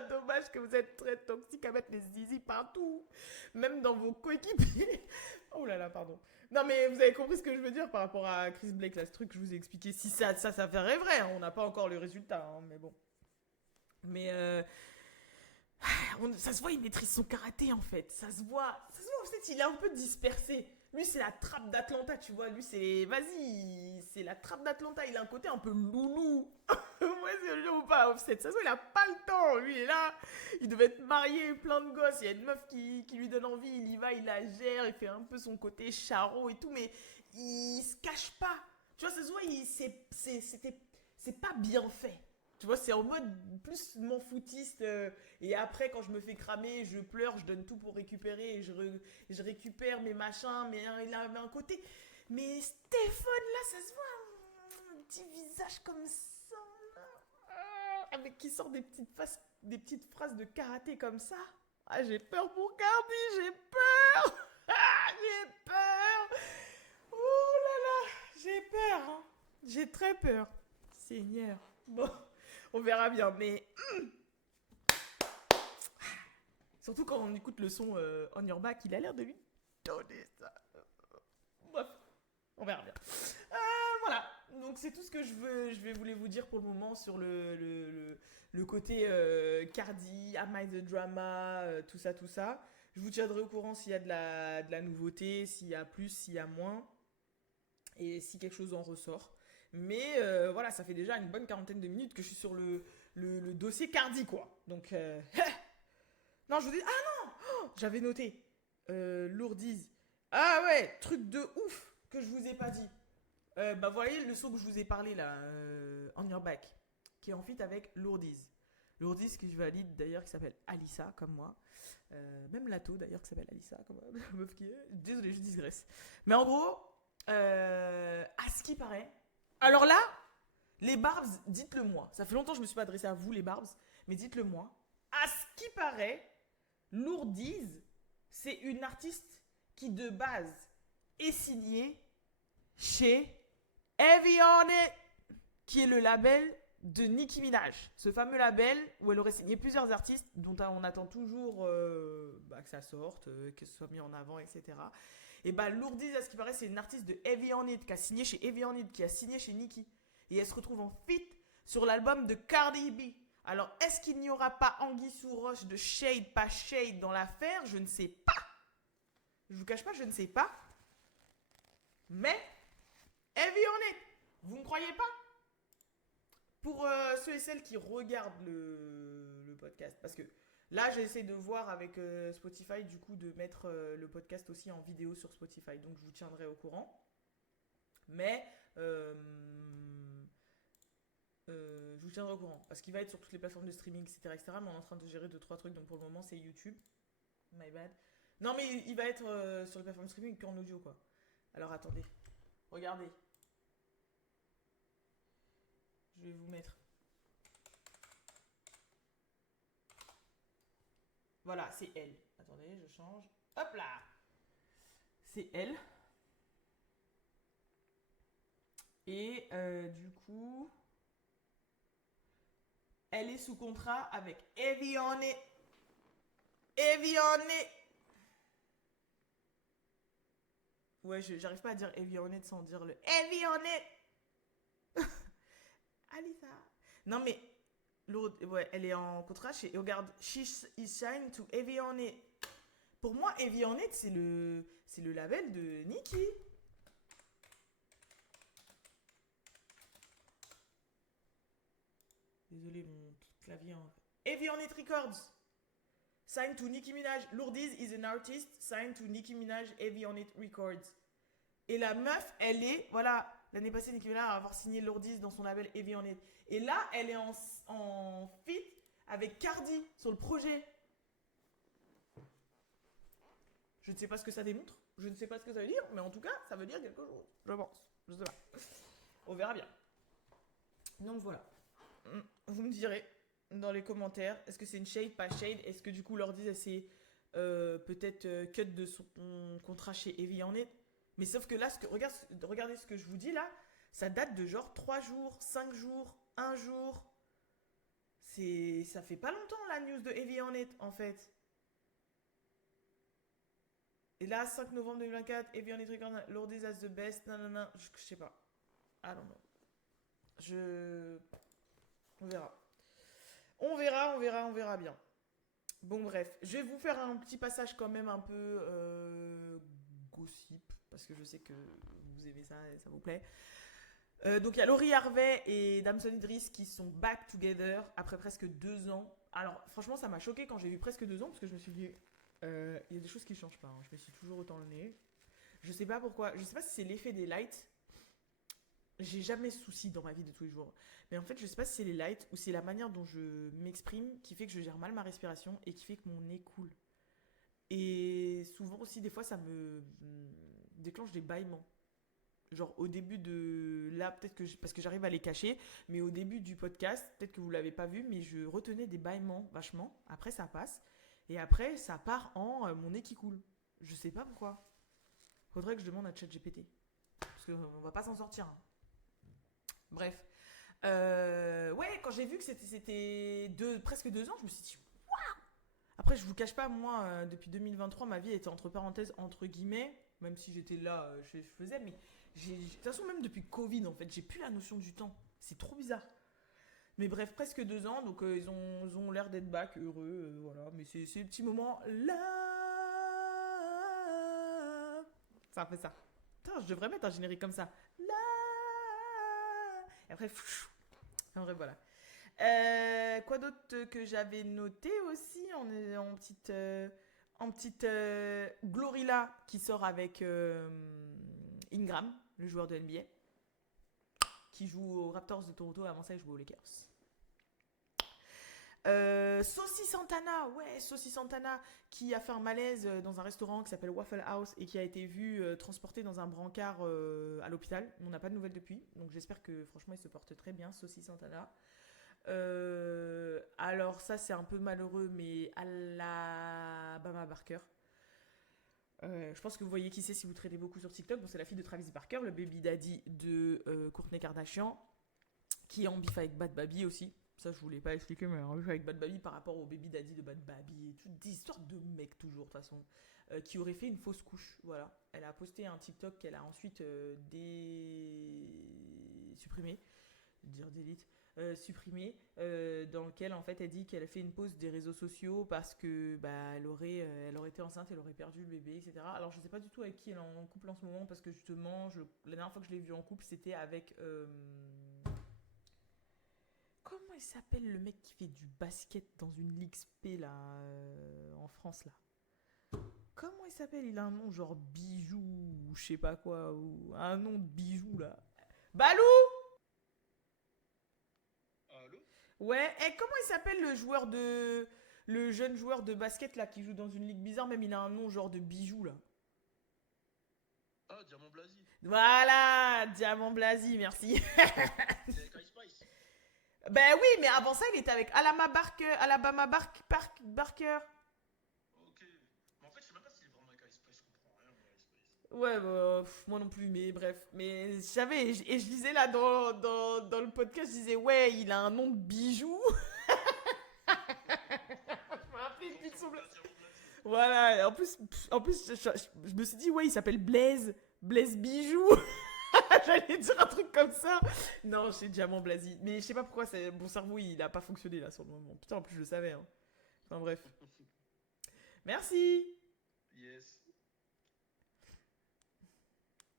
Dommage que vous êtes très toxique à mettre les zizi partout, même dans vos coéquipiers. Oh là là, pardon. Non mais vous avez compris ce que je veux dire par rapport à Chris Blake, là, ce truc que je vous ai expliqué. Si ça ferait vrai, hein, on n'a pas encore le résultat, hein, mais bon. Mais ça se voit, il maîtrise son karaté en fait. Ça se voit en fait, il est un peu dispersé. Lui, c'est la trappe d'Atlanta, tu vois. Lui, c'est la trappe d'Atlanta. Il a un côté un peu loulou. Ouais, c'est le ou pas, Offset. Ça se voit, il a pas le temps. Lui, il est là. Il devait être marié, plein de gosses. Il y a une meuf qui lui donne envie. Il y va, il la gère. Il fait un peu son côté charreau et tout. Mais il se cache pas. Tu vois, ça se voit, c'est pas bien fait. Tu vois, c'est en mode plus m'en foutiste. Et après, quand je me fais cramer, je pleure, je donne tout pour récupérer. Et je récupère mes machins. Mais il avait un côté. Mais Stéphane, là, ça se voit un petit visage comme ça. Là, avec qui sort des petites phrases de karaté comme ça. Ah, j'ai peur pour Cardi, j'ai peur. Ah, j'ai peur. Oh là là, j'ai peur. Hein. J'ai très peur. Seigneur. Bon. On verra bien, mais surtout quand on écoute le son On Your Back, il a l'air de lui donner ça. Bref, on verra bien. Voilà, donc Donc c'est tout ce que voulais vous dire pour le moment sur le côté Cardi, Am I the Drama, tout ça. Je vous tiendrai au courant s'il y a de la nouveauté, s'il y a plus, s'il y a moins, et si quelque chose en ressort. Mais voilà, ça fait déjà une bonne 40aine de minutes que je suis sur le dossier Cardi, quoi. Donc, non, je vous dis, ah non, j'avais noté, Lourdiz. Ah ouais, truc de ouf que je vous ai pas dit. Bah voyez le son que je vous ai parlé là, On Your Back, qui est en feat avec Lourdiz. Lourdiz que je valide d'ailleurs, qui s'appelle Alissa, comme moi. Même Lato d'ailleurs, qui s'appelle Alissa, comme moi. Meuf qui est... Désolé, je digresse. Mais en gros, à ce qui paraît... Alors là, les Barbs, dites-le moi. Ça fait longtemps que je me suis pas adressée à vous, les Barbs, mais dites-le moi. À ce qui paraît, Lourdiz, c'est une artiste qui de base est signée chez Heavy On It, qui est le label de Nicki Minaj. Ce fameux label où elle aurait signé plusieurs artistes dont on attend toujours que ça sorte, que ce soit mis en avant, etc. Et bah Lourdiz, à ce qui paraît, c'est une artiste de Heavy On It qui a signé chez Heavy On It, qui a signé chez Nicki. Et elle se retrouve en feat sur l'album de Cardi B. Alors, est-ce qu'il n'y aura pas anguille sous roche de shade, pas shade dans l'affaire? Je ne sais pas. Je vous cache pas, je ne sais pas. Mais, Heavy On It, vous ne croyez pas? Pour ceux et celles qui regardent le podcast, parce que là, j'essaie de voir avec Spotify, du coup, de mettre le podcast aussi en vidéo sur Spotify. Donc, je vous tiendrai au courant. Mais, je vous tiendrai au courant. Parce qu'il va être sur toutes les plateformes de streaming, etc., etc. Mais on est en train de gérer 2-3 trucs. Donc, pour le moment, c'est YouTube. My bad. Non, mais il va être sur les plateformes de streaming qu'en audio, quoi. Alors, attendez. Regardez. Je vais vous mettre. Voilà, c'est elle. Attendez, je change. Hop là! C'est elle. Et du coup, elle est sous contrat avec Heavy On It. Heavy On It. Ouais, j'arrive pas à dire Heavy On It sans dire le Heavy On It. Alissa. Non mais, ouais, elle est en contrat chez... Regarde, she is signed to Heavy On It. Pour moi, Heavy On It, c'est le label de Nicki. Désolé, mon clavier en... Heavy On It Records. Signed to Nicki Minaj. Lourdiz is an artist signed to Nicki Minaj Heavy On It Records. Et la meuf, elle est... Voilà, l'année passée, Nicki Minaj a avoir signé Lourdiz dans son label Heavy On It. Et là, elle est en feat avec Cardi sur le projet. Je ne sais pas ce que ça démontre. Je ne sais pas ce que ça veut dire. Mais en tout cas, ça veut dire quelque chose. Je pense. Je sais pas. On verra bien. Donc voilà. Vous me direz dans les commentaires, est-ce que c'est une shade, pas shade? Est-ce que du coup Lourdiz elle s'est peut-être cut de son contrat chez Heavy On It? Mais sauf que là, regardez ce que je vous dis là, ça date de genre 3 jours, 5 jours, 1 jour. Ça fait pas longtemps la news de Heavy On It en fait. Et là, 5 novembre 2024, Heavy On It Records, Lourdiz as the best, nanana, je sais pas. I don't know. On verra. On verra bien. Bon, bref. Je vais vous faire un petit passage quand même un peu gossip, parce que je sais que vous aimez ça et ça vous plaît. Donc, il y a Laurie Harvey et Damson Idris qui sont back together après presque 2 ans. Alors, franchement, ça m'a choqué quand j'ai vu presque 2 ans, parce que je me suis dit, il y a des choses qui ne changent pas. Hein. Je me suis toujours autant le nez. Je sais pas pourquoi. Je sais pas si c'est l'effet des lights. J'ai jamais ce souci dans ma vie de tous les jours. Mais en fait, je sais pas si c'est les lights ou c'est la manière dont je m'exprime qui fait que je gère mal ma respiration et qui fait que mon nez coule. Et souvent aussi, des fois, ça me déclenche des bâillements. Genre au début de... Là, peut-être que... Parce que j'arrive à les cacher, mais au début du podcast, peut-être que vous l'avez pas vu, mais je retenais des bâillements vachement. Après, ça passe. Et après, ça part en mon nez qui coule. Je sais pas pourquoi. Faudrait que je demande à ChatGPT. Parce qu'on va pas s'en sortir. Hein. Bref. Ouais, quand j'ai vu que c'était presque 2 ans, je me suis dit, waouh! Après, je vous cache pas, moi, depuis 2023, ma vie était entre parenthèses, entre guillemets, même si j'étais là, je faisais, mais De toute façon, même depuis Covid, en fait, j'ai plus la notion du temps. C'est trop bizarre. Mais bref, presque 2 ans, donc ils ont l'air d'être back, heureux, voilà. Mais c'est ces petits moments là. C'est un peu ça. Putain, je devrais mettre un générique comme ça. Là. Et après, en vrai, voilà. Quoi d'autre que j'avais noté aussi en petite Glorilla qui sort avec Ingram, le joueur de NBA, qui joue aux Raptors de Toronto. Avant ça, il joue aux Lakers. Saucy Santana, qui a fait un malaise dans un restaurant qui s'appelle Waffle House et qui a été vu transporté dans un brancard à l'hôpital. On n'a pas de nouvelles depuis, donc j'espère que franchement il se porte très bien, Saucy Santana. Alors ça c'est un peu malheureux, mais Alabama Barker. Je pense que vous voyez qui c'est si vous traitez beaucoup sur TikTok. Bon, c'est la fille de Travis Barker, le baby daddy de Kourtney Kardashian, qui est en bif avec Bad Baby aussi. Ça, je voulais pas expliquer, mais en bif avec Bad Baby par rapport au baby daddy de Bad Baby et toutes des histoires de mecs toujours de toute façon, qui aurait fait une fausse couche. Voilà, elle a posté un TikTok qu'elle a ensuite supprimé, dans lequel en fait elle dit qu'elle a fait une pause des réseaux sociaux parce que elle aurait été enceinte, elle aurait perdu le bébé, etc. Alors je sais pas du tout avec qui elle est en couple en ce moment, parce que justement la dernière fois que je l'ai vue en couple c'était avec comment il s'appelle le mec qui fait du basket dans une Ligue SP là en France là. Comment il s'appelle? Il a un nom genre Bijou ou je sais pas quoi, ou un nom de bijou là. Balou. Ouais, et comment il s'appelle le jeune joueur de basket là qui joue dans une ligue bizarre, même il a un nom genre de bijou là. Ah, Diamant Blasi. Voilà, Diamant Blasi, merci. C'est avec Ice Spice. Ben oui, mais avant ça, il était avec Alabama Barker. Ok. Mais en fait, je sais même pas s'il est vraiment avec Ice Spice, je comprends rien, moi, Ice Spice. Ouais, moi non plus, mais bref. Mais je savais, et je disais là dans le podcast, je disais, ouais, il a un nom de bijou. Je me rappelais plus de son blague. Voilà, et en plus je me suis dit, ouais, il s'appelle Blaise Bijou. J'allais dire un truc comme ça. Non, c'est Diamant Blasi. Mais je sais pas pourquoi, mon cerveau, il a pas fonctionné là sur le moment. Putain, en plus, je le savais. Hein. Enfin, bref. Merci. Yes.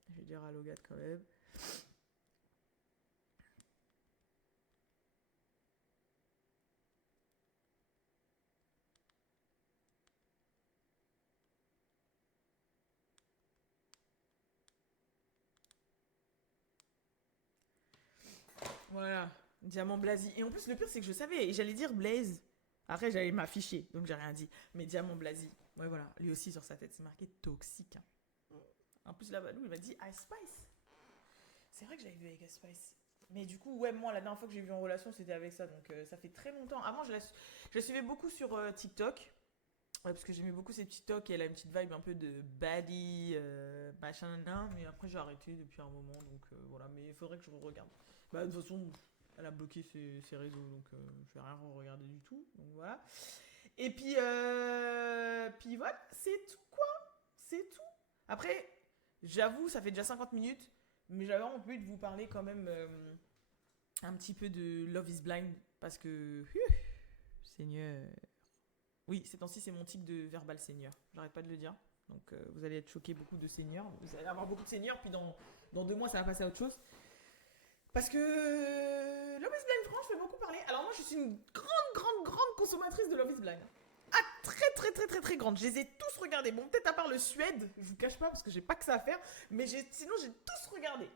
Je vais dire à Logan quand même. Voilà, Diamant Blasi. Et en plus, le pire, c'est que je savais. Et j'allais dire Blaze. Après, j'allais m'afficher, donc j'ai rien dit. Mais Diamant Blasi. Ouais, voilà. Lui aussi, sur sa tête, c'est marqué toxique. Hein. En plus, là, Balou, il m'a dit Ice Spice. C'est vrai que j'avais vu avec Ice Spice. Mais du coup, ouais, moi, la dernière fois que j'ai vu en relation, c'était avec ça. Donc, ça fait très longtemps. Avant, je la suivais beaucoup sur TikTok. Ouais, parce que j'aimais beaucoup ses TikTok et elle a une petite vibe un peu de baddie, machin, mais après j'ai arrêté depuis un moment, donc voilà, mais il faudrait que je regarde. De toute façon, elle a bloqué ses réseaux, donc je vais rien regarder du tout, donc voilà. Et puis voilà, c'est tout quoi, c'est tout. Après, j'avoue, ça fait déjà 50 minutes, mais j'avais envie de vous parler quand même un petit peu de Love is Blind, parce que, Seigneur... Oui, ces temps-ci, c'est mon tic de verbal seigneur. J'arrête pas de le dire. Donc, vous allez être choqués beaucoup de seigneurs. Vous allez avoir beaucoup de seigneurs, puis dans 2 mois, ça va passer à autre chose. Parce que Love is Blind France fait beaucoup parler. Alors moi, je suis une grande consommatrice de Love is Blind. Ah, très grande. Je les ai tous regardés. Bon, peut-être à part le Suède, je vous cache pas, parce que j'ai pas que ça à faire. Mais sinon, j'ai tous regardé.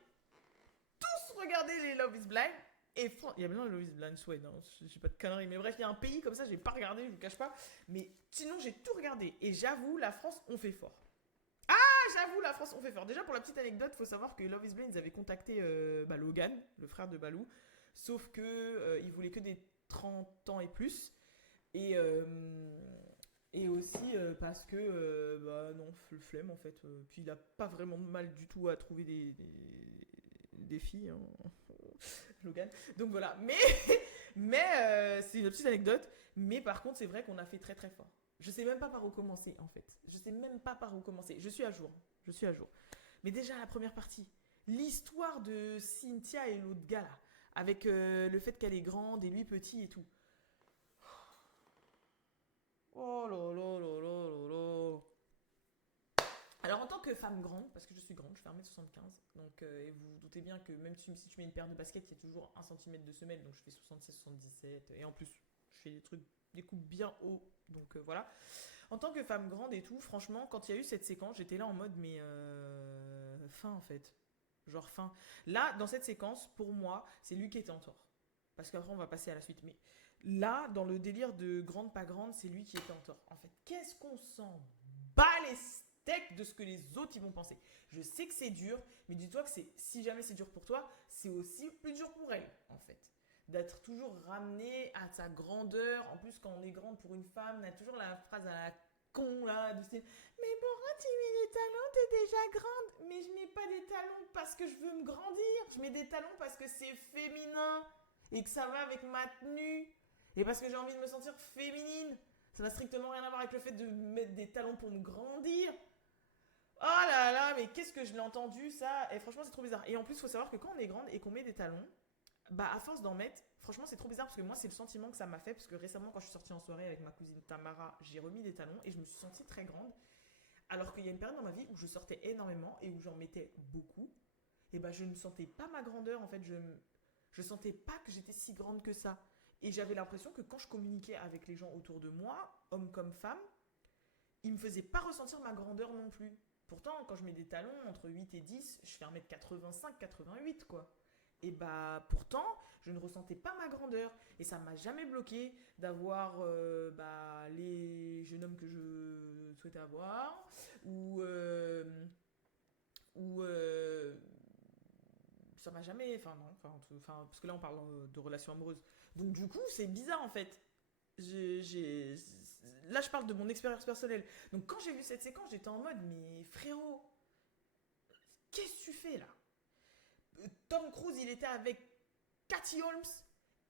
Tous regardé les Love is Blind. Et il y a bien Love is Blind Suède, hein. Je dis pas de conneries, mais bref, il y a un pays comme ça, j'ai pas regardé, je vous cache pas, mais sinon j'ai tout regardé, et j'avoue, la France, on fait fort. Déjà, pour la petite anecdote, faut savoir que Love is Blind, ils avaient contacté Logan, le frère de Balou, sauf que il voulait que des 30 ans et plus, et aussi parce que, non, le flemme en fait, puis il a pas vraiment de mal du tout à trouver des filles, hein. Logan. Donc voilà, mais c'est une petite anecdote, mais par contre c'est vrai qu'on a fait très fort. Je sais même pas par où commencer en fait. Je suis à jour. Mais déjà la première partie, l'histoire de Cynthia et l'autre gars là, avec le fait qu'elle est grande et lui petit et tout. Oh là là là là là là. Alors en tant que femme grande, parce que je suis grande, je fais 1m75, donc et vous vous doutez bien que même si tu mets une paire de baskets, il y a toujours 1 cm de semelle, donc je fais 76-77, et en plus je fais des coupes bien hauts, donc voilà. En tant que femme grande et tout, franchement, quand il y a eu cette séquence, j'étais là en mode mais fin en fait, genre fin. Là, dans cette séquence, pour moi, c'est lui qui était en tort, parce qu'après on va passer à la suite, mais là, dans le délire de grande pas grande, c'est lui qui était en tort. En fait, qu'est-ce qu'on s'en bat les steaks de ce que les autres ils vont penser. Je sais que c'est dur, mais dis-toi que si jamais c'est dur pour toi, c'est aussi plus dur pour elle, en fait. D'être toujours ramenée à sa grandeur. En plus, quand on est grande pour une femme, on a toujours la phrase à la con, là, du style « Mais pourquoi tu mets des talons? T'es déjà grande. » Mais je mets pas des talons parce que je veux me grandir. Je mets des talons parce que c'est féminin et que ça va avec ma tenue. Et parce que j'ai envie de me sentir féminine. Ça n'a strictement rien à voir avec le fait de mettre des talons pour me grandir. Oh là là, mais qu'est-ce que je l'ai entendu ça. Et franchement, c'est trop bizarre. Et en plus, il faut savoir que quand on est grande et qu'on met des talons, bah à force d'en mettre, franchement, c'est trop bizarre parce que moi, c'est le sentiment que ça m'a fait. Parce que récemment, quand je suis sortie en soirée avec ma cousine Tamara, j'ai remis des talons et je me suis sentie très grande. Alors qu'il y a une période dans ma vie où je sortais énormément et où j'en mettais beaucoup. Et bah, je ne sentais pas ma grandeur. En fait, je sentais pas que j'étais si grande que ça. Et j'avais l'impression que quand je communiquais avec les gens autour de moi, hommes comme femmes, ils me faisaient pas ressentir ma grandeur non plus. Pourtant, quand je mets des talons entre 8 et 10, je fais 1m85, 88 quoi. Et bah pourtant, je ne ressentais pas ma grandeur. Et ça m'a jamais bloqué d'avoir les jeunes hommes que je souhaitais avoir. Ou ça m'a jamais... parce que là on parle de relations amoureuses. Donc du coup, c'est bizarre en fait. Là, je parle de mon expérience personnelle. Donc quand j'ai vu cette séquence, j'étais en mode, mais frérot, qu'est-ce que tu fais là? Tom Cruise, il était avec Cathy Holmes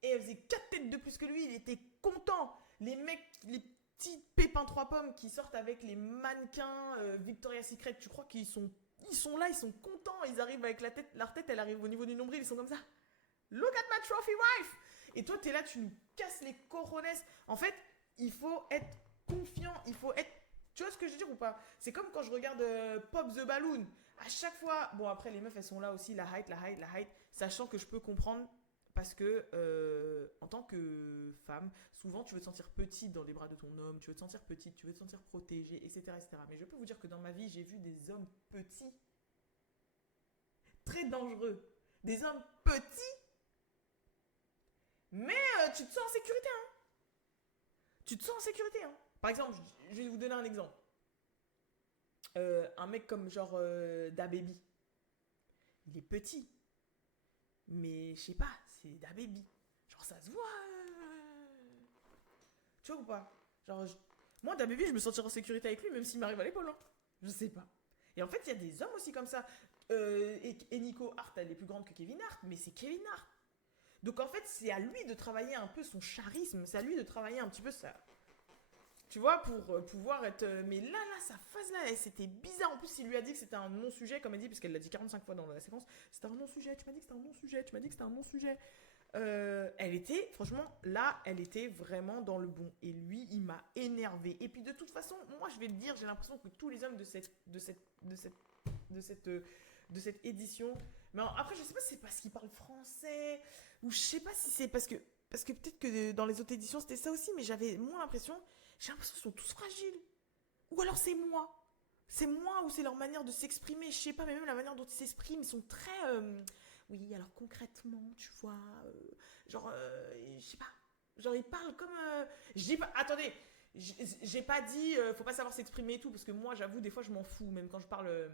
et elle faisait 4 têtes de plus que lui, il était content. Les mecs, les petits pépins 3 pommes qui sortent avec les mannequins Victoria's Secret, tu crois qu'ils sont là, ils sont contents, ils arrivent avec leur tête, elle arrive au niveau du nombril, ils sont comme ça. Look at my trophy wife! Et toi, t'es là, tu nous casses les cojones. En fait, il faut être confiant, il faut être... Tu vois ce que je veux dire ou pas? C'est comme quand je regarde Pop the Balloon. À chaque fois... Bon, après, les meufs, elles sont là aussi, la height. Sachant que je peux comprendre parce que, en tant que femme, souvent, tu veux te sentir petite dans les bras de ton homme, tu veux te sentir petite, tu veux te sentir protégée, etc., etc. Mais je peux vous dire que dans ma vie, j'ai vu des hommes petits, très dangereux. Des hommes petits, mais tu te sens en sécurité, hein. Tu te sens en sécurité, hein. Par exemple, je vais vous donner un exemple. Un mec comme genre DaBaby. Il est petit. Mais je sais pas, c'est DaBaby. Genre ça se voit. Tu vois ou pas? Genre, moi DaBaby, je me sentirais en sécurité avec lui, même s'il m'arrive à l'épaule, hein. Je sais pas. Et en fait, il y a des hommes aussi comme ça. Et Nico Hart, elle est plus grande que Kevin Hart, mais c'est Kevin Hart. Donc en fait, c'est à lui de travailler un peu son charisme, c'est à lui de travailler un petit peu ça. Tu vois, pour pouvoir être... Mais là, sa phase-là, c'était bizarre. En plus, il lui a dit que c'était un non-sujet, comme elle dit, parce qu'elle l'a dit 45 fois dans la séquence. C'était un non-sujet, tu m'as dit que c'était un non-sujet, tu m'as dit que c'était un non-sujet. Elle était, franchement, là, elle était vraiment dans le bon. Et lui, il m'a énervé. Et puis de toute façon, moi, je vais le dire, j'ai l'impression que tous les hommes de cette édition... Mais après, je sais pas si c'est parce qu'ils parlent français, ou je sais pas si c'est parce que peut-être que dans les autres éditions, c'était ça aussi, mais j'avais moins l'impression... J'ai l'impression qu'ils sont tous fragiles. Ou alors c'est moi. C'est moi ou c'est leur manière de s'exprimer. Je sais pas, mais même la manière dont ils s'expriment, ils sont très... Oui, alors concrètement, tu vois... je sais pas. Genre, ils parlent comme... Je dis pas... Attendez, j'ai pas dit... faut pas savoir s'exprimer et tout, parce que moi, j'avoue, des fois, je m'en fous. Même quand je parle...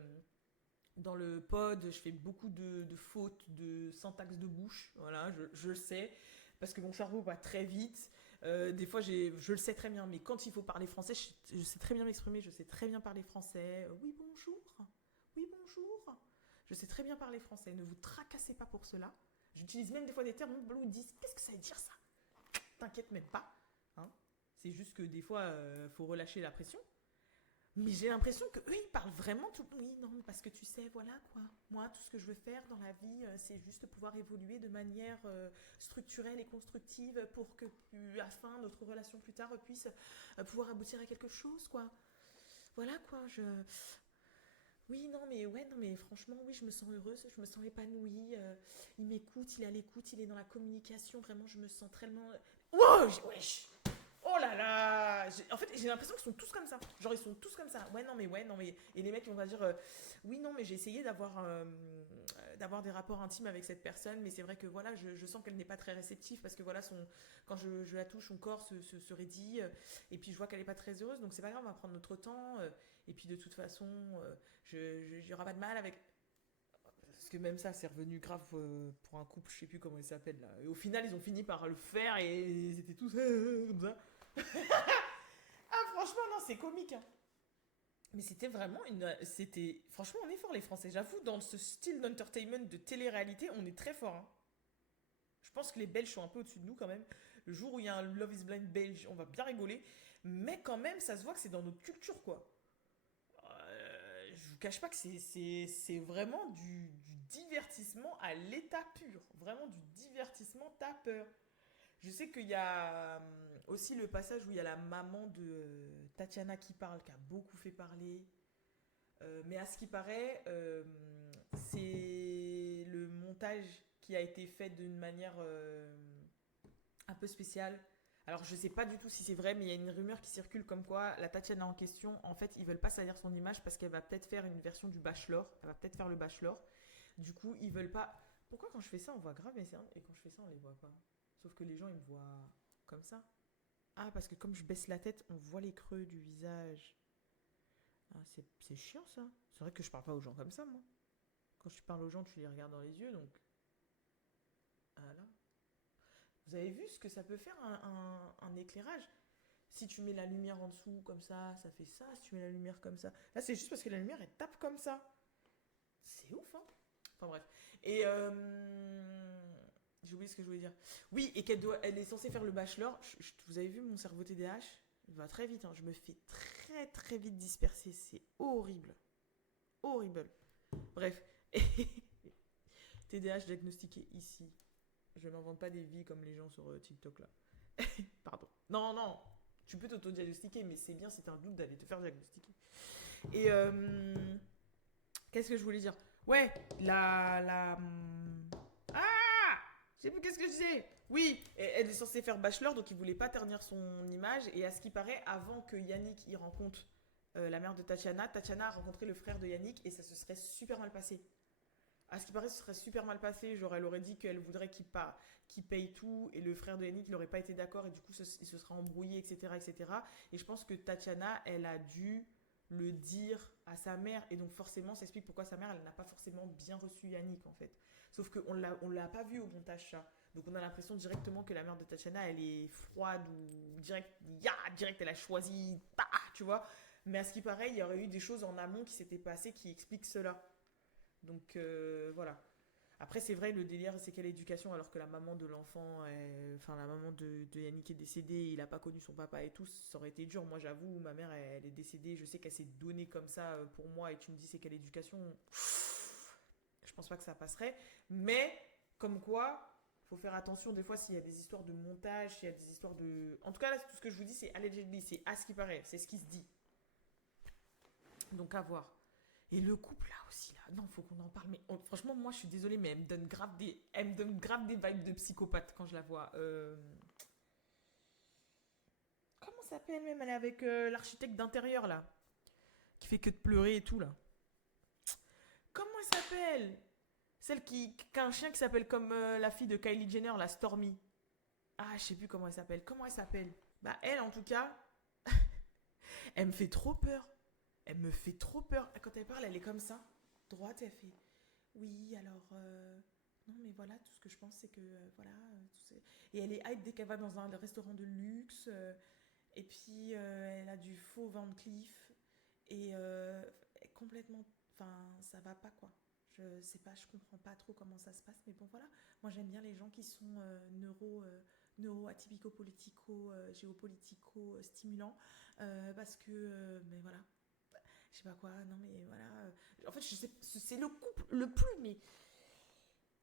dans le pod, je fais beaucoup de fautes, de syntaxe de bouche. Voilà, je le sais. Parce que mon cerveau va très vite. Des fois, je le sais très bien, mais quand il faut parler français, je sais très bien m'exprimer, je sais très bien parler français. Oui, bonjour. Oui, bonjour. Je sais très bien parler français. Ne vous tracassez pas pour cela. J'utilise même des fois des termes où ils disent « Qu'est-ce que ça veut dire ça ?» T'inquiète même pas. Hein. C'est juste que des fois, faut relâcher la pression. Mais j'ai l'impression qu'eux, ils parlent vraiment tout. Oui, non, parce que tu sais, voilà quoi. Moi, tout ce que je veux faire dans la vie, c'est juste pouvoir évoluer de manière structurelle et constructive pour que, afin, notre relation plus tard puisse pouvoir aboutir à quelque chose, quoi. Voilà quoi, Oui, non, mais ouais, non, mais franchement, oui, je me sens heureuse, je me sens épanouie. Il m'écoute, il est à l'écoute, il est dans la communication. Vraiment, je me sens tellement. Wow, wesh! Oh là là! En fait, j'ai l'impression qu'ils sont tous comme ça. Genre, ils sont tous comme ça. Ouais, non, mais. Et les mecs, ils vont pas dire oui, non, mais j'ai essayé d'avoir des rapports intimes avec cette personne, mais c'est vrai que voilà, je sens qu'elle n'est pas très réceptive parce que voilà, quand je la touche, son corps se raidit. Et puis, je vois qu'elle n'est pas très heureuse, donc c'est pas grave, on va prendre notre temps. Et puis, de toute façon, il n'y aura pas de mal avec. Parce que même ça, c'est revenu grave pour un couple, je sais plus comment il s'appelle là. Et au final, ils ont fini par le faire et ils étaient tous comme ça. Ah, franchement, non, c'est comique. Hein. Mais c'était vraiment C'était. Franchement, on est fort, les Français. J'avoue, dans ce style d'entertainment, de télé-réalité, on est très fort. Hein. Je pense que les Belges sont un peu au-dessus de nous quand même. Le jour où il y a un Love is Blind belge, on va bien rigoler. Mais quand même, ça se voit que c'est dans notre culture, quoi. Je vous cache pas que c'est vraiment du divertissement à l'état pur. Vraiment du divertissement tapeur. Je sais qu'il y a aussi le passage où il y a la maman de Tatiana qui parle, qui a beaucoup fait parler. Mais à ce qui paraît, c'est le montage qui a été fait d'une manière un peu spéciale. Alors je sais pas du tout si c'est vrai, mais il y a une rumeur qui circule comme quoi la Tatiana en question, en fait, ils veulent pas salir son image parce qu'elle va peut-être faire une version du Bachelor. Elle va peut-être faire le Bachelor. Du coup, ils veulent pas. Pourquoi quand je fais ça, on voit grave mes cernes et quand je fais ça, on les voit pas. Sauf que les gens, ils me voient comme ça. Ah, parce que comme je baisse la tête, on voit les creux du visage. Ah, c'est chiant ça. C'est vrai que je parle pas aux gens comme ça, moi. Quand tu parles aux gens, tu les regardes dans les yeux, donc. Voilà. Vous avez vu ce que ça peut faire un éclairage? Si tu mets la lumière en dessous comme ça fait ça. Si tu mets la lumière comme ça. Là, c'est juste parce que la lumière, elle tape comme ça. C'est ouf, hein? Enfin bref. Et j'ai oublié ce que je voulais dire. Oui, et elle est censée faire le bachelor. Vous avez vu mon cerveau TDAH? Il va très vite, hein. Je me fais très très vite disperser. C'est horrible. Horrible. Bref. TDAH diagnostiqué ici. Je n'invente pas des vies comme les gens sur TikTok là. Pardon. Non, non. Tu peux t'auto-diagnostiquer, mais c'est bien si t'as un doute d'aller te faire diagnostiquer. Et qu'est-ce que je voulais dire? Ouais, Ah! Je sais plus qu'est-ce que je disais. Oui, elle est censée faire bachelor, donc il voulait pas ternir son image. Et à ce qui paraît, avant que Yannick y rencontre la mère de Tatiana, Tatiana a rencontré le frère de Yannick et ça se serait super mal passé. À ce qui paraît, ce serait super mal passé. Genre, elle aurait dit qu'elle voudrait qu'il paye tout et le frère de Yannick n'aurait pas été d'accord et du coup, il se sera embrouillé, etc., etc. Et je pense que Tatiana, elle a dû le dire à sa mère et donc forcément, ça explique pourquoi sa mère, elle n'a pas forcément bien reçu Yannick en fait. Sauf qu'on l'a pas vu au montage ça. Donc on a l'impression directement que la mère de Tatiana, elle est froide ou direct, elle a choisi, tu vois. Mais à ce qui paraît, il y aurait eu des choses en amont qui s'étaient passées qui expliquent cela. Donc voilà. Après, c'est vrai, le délire, c'est quelle éducation, alors que la maman de l'enfant, la maman de Yannick est décédée, il n'a pas connu son papa et tout, ça aurait été dur. Moi, j'avoue, ma mère, elle est décédée, je sais qu'elle s'est donnée comme ça pour moi, et tu me dis c'est quelle éducation, je pense pas que ça passerait. Mais, comme quoi, faut faire attention des fois s'il y a des histoires de montage, s'il y a des histoires de... En tout cas, là, tout ce que je vous dis, c'est allegedly, c'est à ce qui paraît, c'est ce qui se dit. Donc, à voir. Et le couple là aussi là, non, faut qu'on en parle. Mais franchement, moi je suis désolée, mais elle me donne grave des vibes de psychopathe quand je la vois. Comment ça s'appelle même? Elle est avec l'architecte d'intérieur là, qui fait que de pleurer et tout là. Comment elle s'appelle? Celle qui a un chien qui s'appelle comme la fille de Kylie Jenner, la Stormy. Ah, je sais plus comment elle s'appelle. Comment elle s'appelle? Bah elle en tout cas, elle me fait trop peur. Elle me fait trop peur. Quand elle parle, elle est comme ça, droite, elle fait oui, alors non, mais voilà, tout ce que je pense, c'est que voilà. Et elle est hype dès qu'elle va dans un restaurant de luxe. Et puis elle a du faux Van Cleef. Et complètement. Enfin, ça va pas quoi. Je sais pas, je comprends pas trop comment ça se passe. Mais bon, voilà. Moi, j'aime bien les gens qui sont neuro-atypico-politico, géopolitico-stimulants. Parce que, mais voilà. je sais pas quoi, non mais voilà. En fait, je sais, c'est le couple le plus, mais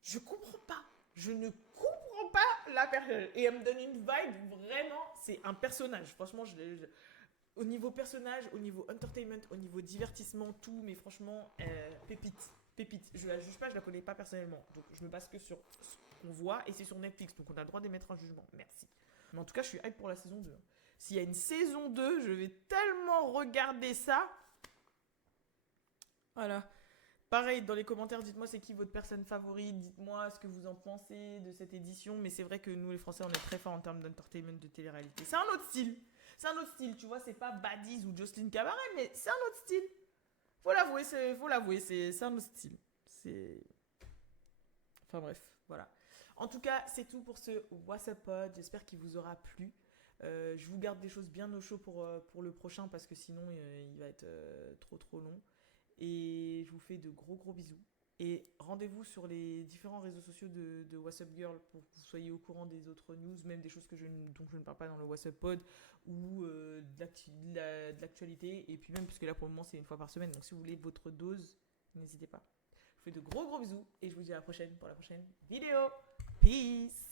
je comprends pas. Je ne comprends pas la personne. Et elle me donne une vibe, vraiment, c'est un personnage. Franchement, au niveau personnage, au niveau entertainment, au niveau divertissement, tout, mais franchement, pépite. Pépite. Je la juge pas, je la connais pas personnellement. Donc je me base que sur ce qu'on voit et c'est sur Netflix. Donc on a le droit d'émettre un jugement. Merci. Mais en tout cas, je suis hype pour la saison 2. S'il y a une saison 2, je vais tellement regarder ça. Voilà. Pareil, dans les commentaires, dites-moi c'est qui votre personne favorite. Dites-moi ce que vous en pensez de cette édition. Mais c'est vrai que nous, les Français, on est très forts en termes d'entertainment, de télé-réalité. C'est un autre style. C'est un autre style. Tu vois, c'est pas Baddies ou Jocelyne Cabaret, mais c'est un autre style. Faut l'avouer, c'est un autre style. C'est... Enfin bref, voilà. En tout cas, c'est tout pour ce What's Up Pod. J'espère qu'il vous aura plu. Je vous garde des choses bien au chaud pour le prochain parce que sinon, il va être trop long. Et je vous fais de gros bisous. Et rendez-vous sur les différents réseaux sociaux de What's Up Girl pour que vous soyez au courant des autres news, même des choses dont je ne parle pas dans le What's Up Pod ou de l'actualité. Et puis même, puisque là pour le moment c'est une fois par semaine, donc si vous voulez votre dose, n'hésitez pas. Je vous fais de gros bisous et je vous dis à la prochaine pour la prochaine vidéo. Peace!